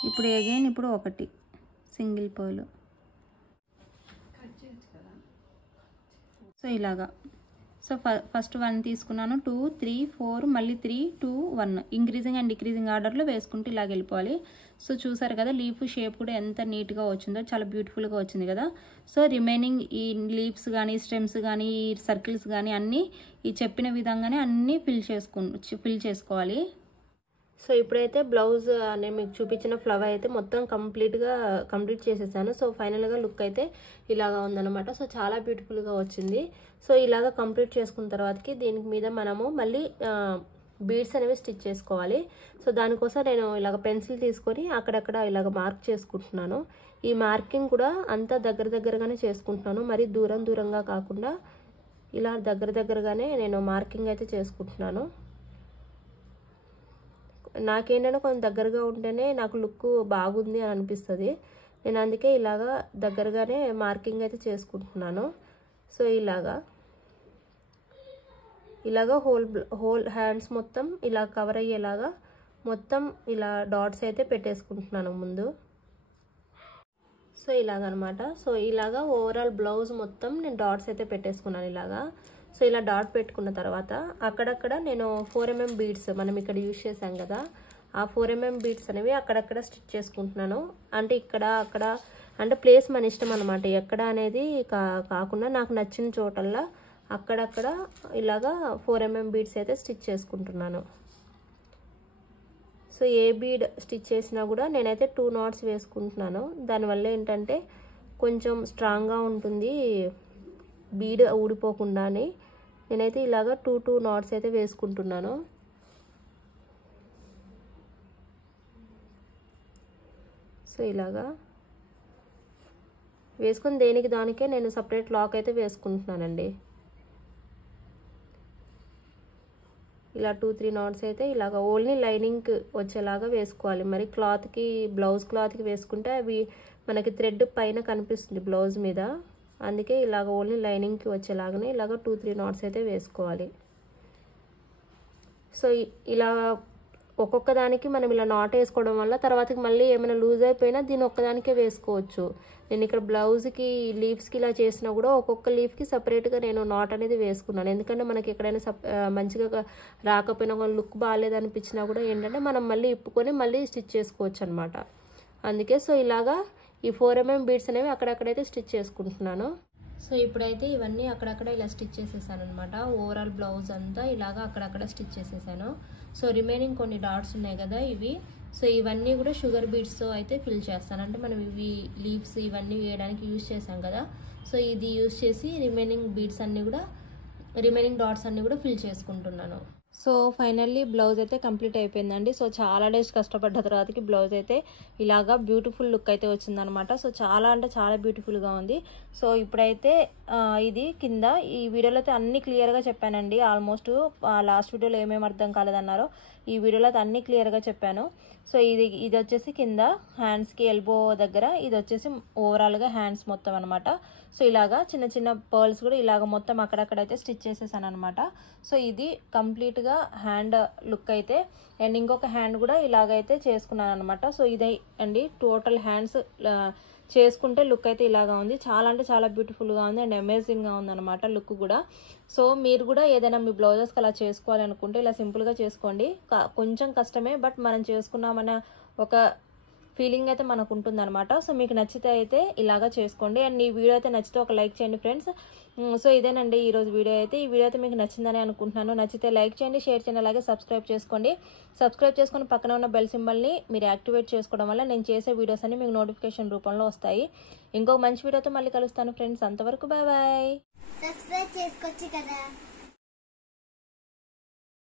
ఇప్పుడు అగైన్ ఇప్పుడు 1 సింగిల్ పర్ల్. సో ఇలాగా. సో ఫస్ట్ 1 తీసుకున్నాను, 2, 3, 4 మళ్ళీ 3, 2, 1 ఇంక్రీజింగ్ అండ్ డిక్రీజింగ్ ఆర్డర్లో వేసుకుంటూ ఇలాగ వెళ్ళిపోవాలి. సో చూసారు కదా లీఫ్ షేప్ కూడా ఎంత నీట్గా వచ్చిందో, చాలా బ్యూటిఫుల్గా వచ్చింది కదా. సో రిమైనింగ్ ఈ లీవ్స్ కానీ స్టెమ్స్ కానీ ఈ సర్కిల్స్ కానీ అన్నీ ఈ చెప్పిన విధంగానే అన్నీ ఫిల్ చేసుకోవాలి. సో ఇప్పుడైతే బ్లౌజ్ నేను మీకు చూపించిన ఫ్లవర్ అయితే మొత్తం కంప్లీట్ చేసేసాను. సో ఫైనల్గా లుక్ అయితే ఇలాగా ఉందన్నమాట. సో చాలా బ్యూటిఫుల్గా వచ్చింది. సో ఇలాగా కంప్లీట్ చేసుకున్న తర్వాతకి దీనికి మీద మనము మళ్ళీ బీడ్స్ అనేవి స్టిచ్ చేసుకోవాలి. సో దానికోసం నేను ఇలాగ పెన్సిల్ తీసుకొని అక్కడక్కడ ఇలాగ మార్క్ చేసుకుంటున్నాను. ఈ మార్కింగ్ కూడా అంతా దగ్గరగానే చేసుకుంటున్నాను, మరి దూరంగా కాకుండా ఇలా దగ్గరగానే నేను మార్కింగ్ అయితే చేసుకుంటున్నాను. నాకేంటంటే కొంచెం దగ్గరగా ఉంటేనే నాకు లుక్ బాగుంది అని అనిపిస్తుంది. నేను అందుకే ఇలాగా దగ్గరగానే మార్కింగ్ అయితే చేసుకుంటున్నాను. సో ఇలాగా హోల్ హ్యాండ్స్ మొత్తం ఇలా కవర్ అయ్యేలాగా మొత్తం ఇలా డాట్స్ అయితే పెట్టేసుకుంటున్నాను ముందు. సో ఇలాగనమాట. సో ఇలాగా ఓవరాల్ బ్లౌజ్ మొత్తం నేను డాట్స్ అయితే పెట్టేసుకున్నాను ఇలాగా. సో ఇలా డాట్ పెట్టుకున్న తర్వాత అక్కడక్కడ నేను 4mm బీడ్స్ మనం ఇక్కడ యూజ్ చేసాం కదా, ఆ 4mm బీడ్స్ అనేవి అక్కడక్కడ స్టిచ్ చేసుకుంటున్నాను. అంటే ఇక్కడ అక్కడ అంటే ప్లేస్ మన ఇష్టం అనమాట, ఎక్కడ అనేది కాకుండా నాకు నచ్చిన చోటల్లా అక్కడక్కడ ఇలాగా 4mm బీడ్స్ అయితే స్టిచ్ చేసుకుంటున్నాను. సో ఏ బీడ్ స్టిచ్ చేసినా కూడా నేనైతే 2 knots వేసుకుంటున్నాను. దానివల్ల ఏంటంటే కొంచెం స్ట్రాంగ్గా ఉంటుంది, బీడ్ ఊడిపోకుండా అని నేనైతే ఇలాగా 2 knots అయితే వేసుకుంటున్నాను. సో ఇలాగా వేసుకుని దేనికి దానికే నేను సపరేట్ లాక్ అయితే వేసుకుంటున్నానండి. ఇలా 2-3 knots అయితే ఇలాగ ఓన్లీ లైనింగ్ వచ్చేలాగా వేసుకోవాలి. మరి క్లాత్కి బ్లౌజ్ క్లాత్కి వేసుకుంటే అవి మనకి థ్రెడ్ పైన కనిపిస్తుంది బ్లౌజ్ మీద, అందుకే ఇలాగ ఓన్లీ లైనింగ్కి వచ్చేలాగానే ఇలాగ 2-3 knots అయితే వేసుకోవాలి. సో ఇలా ఒక్కొక్క దానికి మనం ఇలా నాట్ వేసుకోవడం వల్ల తర్వాతకి మళ్ళీ ఏమైనా లూజ్ అయిపోయినా దీని ఒక్కదానికే వేసుకోవచ్చు. నేను ఇక్కడ బ్లౌజ్కి లీవ్స్కి ఇలా చేసినా కూడా ఒక్కొక్క లీఫ్కి సపరేట్గా నేను నాట్ అనేది వేసుకున్నాను. ఎందుకంటే మనకి ఎక్కడైనా మంచిగా రాకపోయినా లుక్ బాగాలేదు అనిపించినా కూడా ఏంటంటే మనం మళ్ళీ ఇప్పుకొని మళ్ళీ స్టిచ్ చేసుకోవచ్చు అనమాట. అందుకే సో ఇలాగా ఈ 4mm బీడ్స్ అనేవి అక్కడక్కడైతే స్టిచ్ చేసుకుంటున్నాను. సో ఇప్పుడైతే ఇవన్నీ అక్కడక్కడ ఇలా స్టిచ్ చేసేసాను అనమాట. ఓవరాల్ బ్లౌజ్ అంతా ఇలాగా అక్కడక్కడ స్టిచ్ చేసేసాను. సో రిమైనింగ్ కొన్ని డాట్స్ ఉన్నాయి కదా ఇవి, సో ఇవన్నీ కూడా షుగర్ బీడ్స్తో అయితే ఫిల్ చేస్తాను. అంటే మనం ఇవి లీవ్స్ ఇవన్నీ వేయడానికి యూజ్ చేసాం కదా, సో ఇది యూజ్ చేసి రిమైనింగ్ డాట్స్ అన్నీ కూడా ఫిల్ చేసుకుంటున్నాను. సో ఫైనల్లీ బ్లౌజ్ అయితే కంప్లీట్ అయిపోయిందండి. సో చాలా డేస్ కష్టపడ్డ తర్వాతకి బ్లౌజ్ అయితే ఇలాగా బ్యూటిఫుల్ లుక్ అయితే వచ్చిందనమాట. సో చాలా అంటే చాలా బ్యూటిఫుల్గా ఉంది. సో ఇప్పుడైతే ఇది కింద ఈ వీడియోలో అయితే అన్నీ క్లియర్గా చెప్పానండి. ఆల్మోస్ట్ లాస్ట్ వీడియోలో ఏమేమి అర్థం కాలేదన్నారో ఈ వీడియోలో అయితే అన్నీ క్లియర్గా చెప్పాను. సో ఇది వచ్చేసి కింద హ్యాండ్స్కి ఎల్బో దగ్గర, ఇది వచ్చేసి ఓవరాల్గా హ్యాండ్స్ మొత్తం అనమాట. సో ఇలాగా చిన్న చిన్న పర్ల్స్ కూడా ఇలాగ మొత్తం అక్కడక్కడైతే స్టిచ్ చేసేసాను అనమాట. సో ఇది కంప్లీట్గా హ్యాండ్ లుక్ అయితే, అండ్ ఇంకొక హ్యాండ్ కూడా ఇలాగైతే చేసుకున్నాను అనమాట. సో ఇదే అండి టోటల్ హ్యాండ్స్ చేసుకుంటే లుక్ అయితే ఇలాగా ఉంది. చాలా అంటే చాలా బ్యూటిఫుల్గా ఉంది అండ్ అమేజింగ్గా ఉందన్నమాట లుక్ కూడా. సో మీరు కూడా ఏదైనా మీ బ్లౌజెస్కి అలా చేసుకోవాలనుకుంటే ఇలా సింపుల్గా చేసుకోండి. కొంచెం కష్టమే, బట్ మనం చేసుకున్నామన్న ఒక ఫీలింగ్ అయితే మనకు ఉంటుందన్నమాట. సో మీకు నచ్చితే అయితే ఇలాగా చేసుకోండి. అండ్ ఈ వీడియో అయితే నచ్చితే ఒక లైక్ చేయండి ఫ్రెండ్స్. సో ఇదేనండి ఈరోజు వీడియో అయితే. ఈ వీడియో అయితే మీకు నచ్చిందని అనుకుంటున్నాను. నచ్చితే లైక్ చేయండి, షేర్ చేయండి, అలాగే సబ్స్క్రైబ్ చేసుకోండి. సబ్స్క్రైబ్ చేసుకుని పక్కన ఉన్న బెల్ సింబల్ని మీరు యాక్టివేట్ చేసుకోవడం వల్ల నేను చేసే వీడియోస్ అన్ని మీకు నోటిఫికేషన్ రూపంలో వస్తాయి. ఇంకొక మంచి వీడియోతో మళ్ళీ కలుస్తాను ఫ్రెండ్స్. అంతవరకు బాయ్ బాయ్. సబ్స్క్రైబ్ చేసుకోవచ్చు కదా.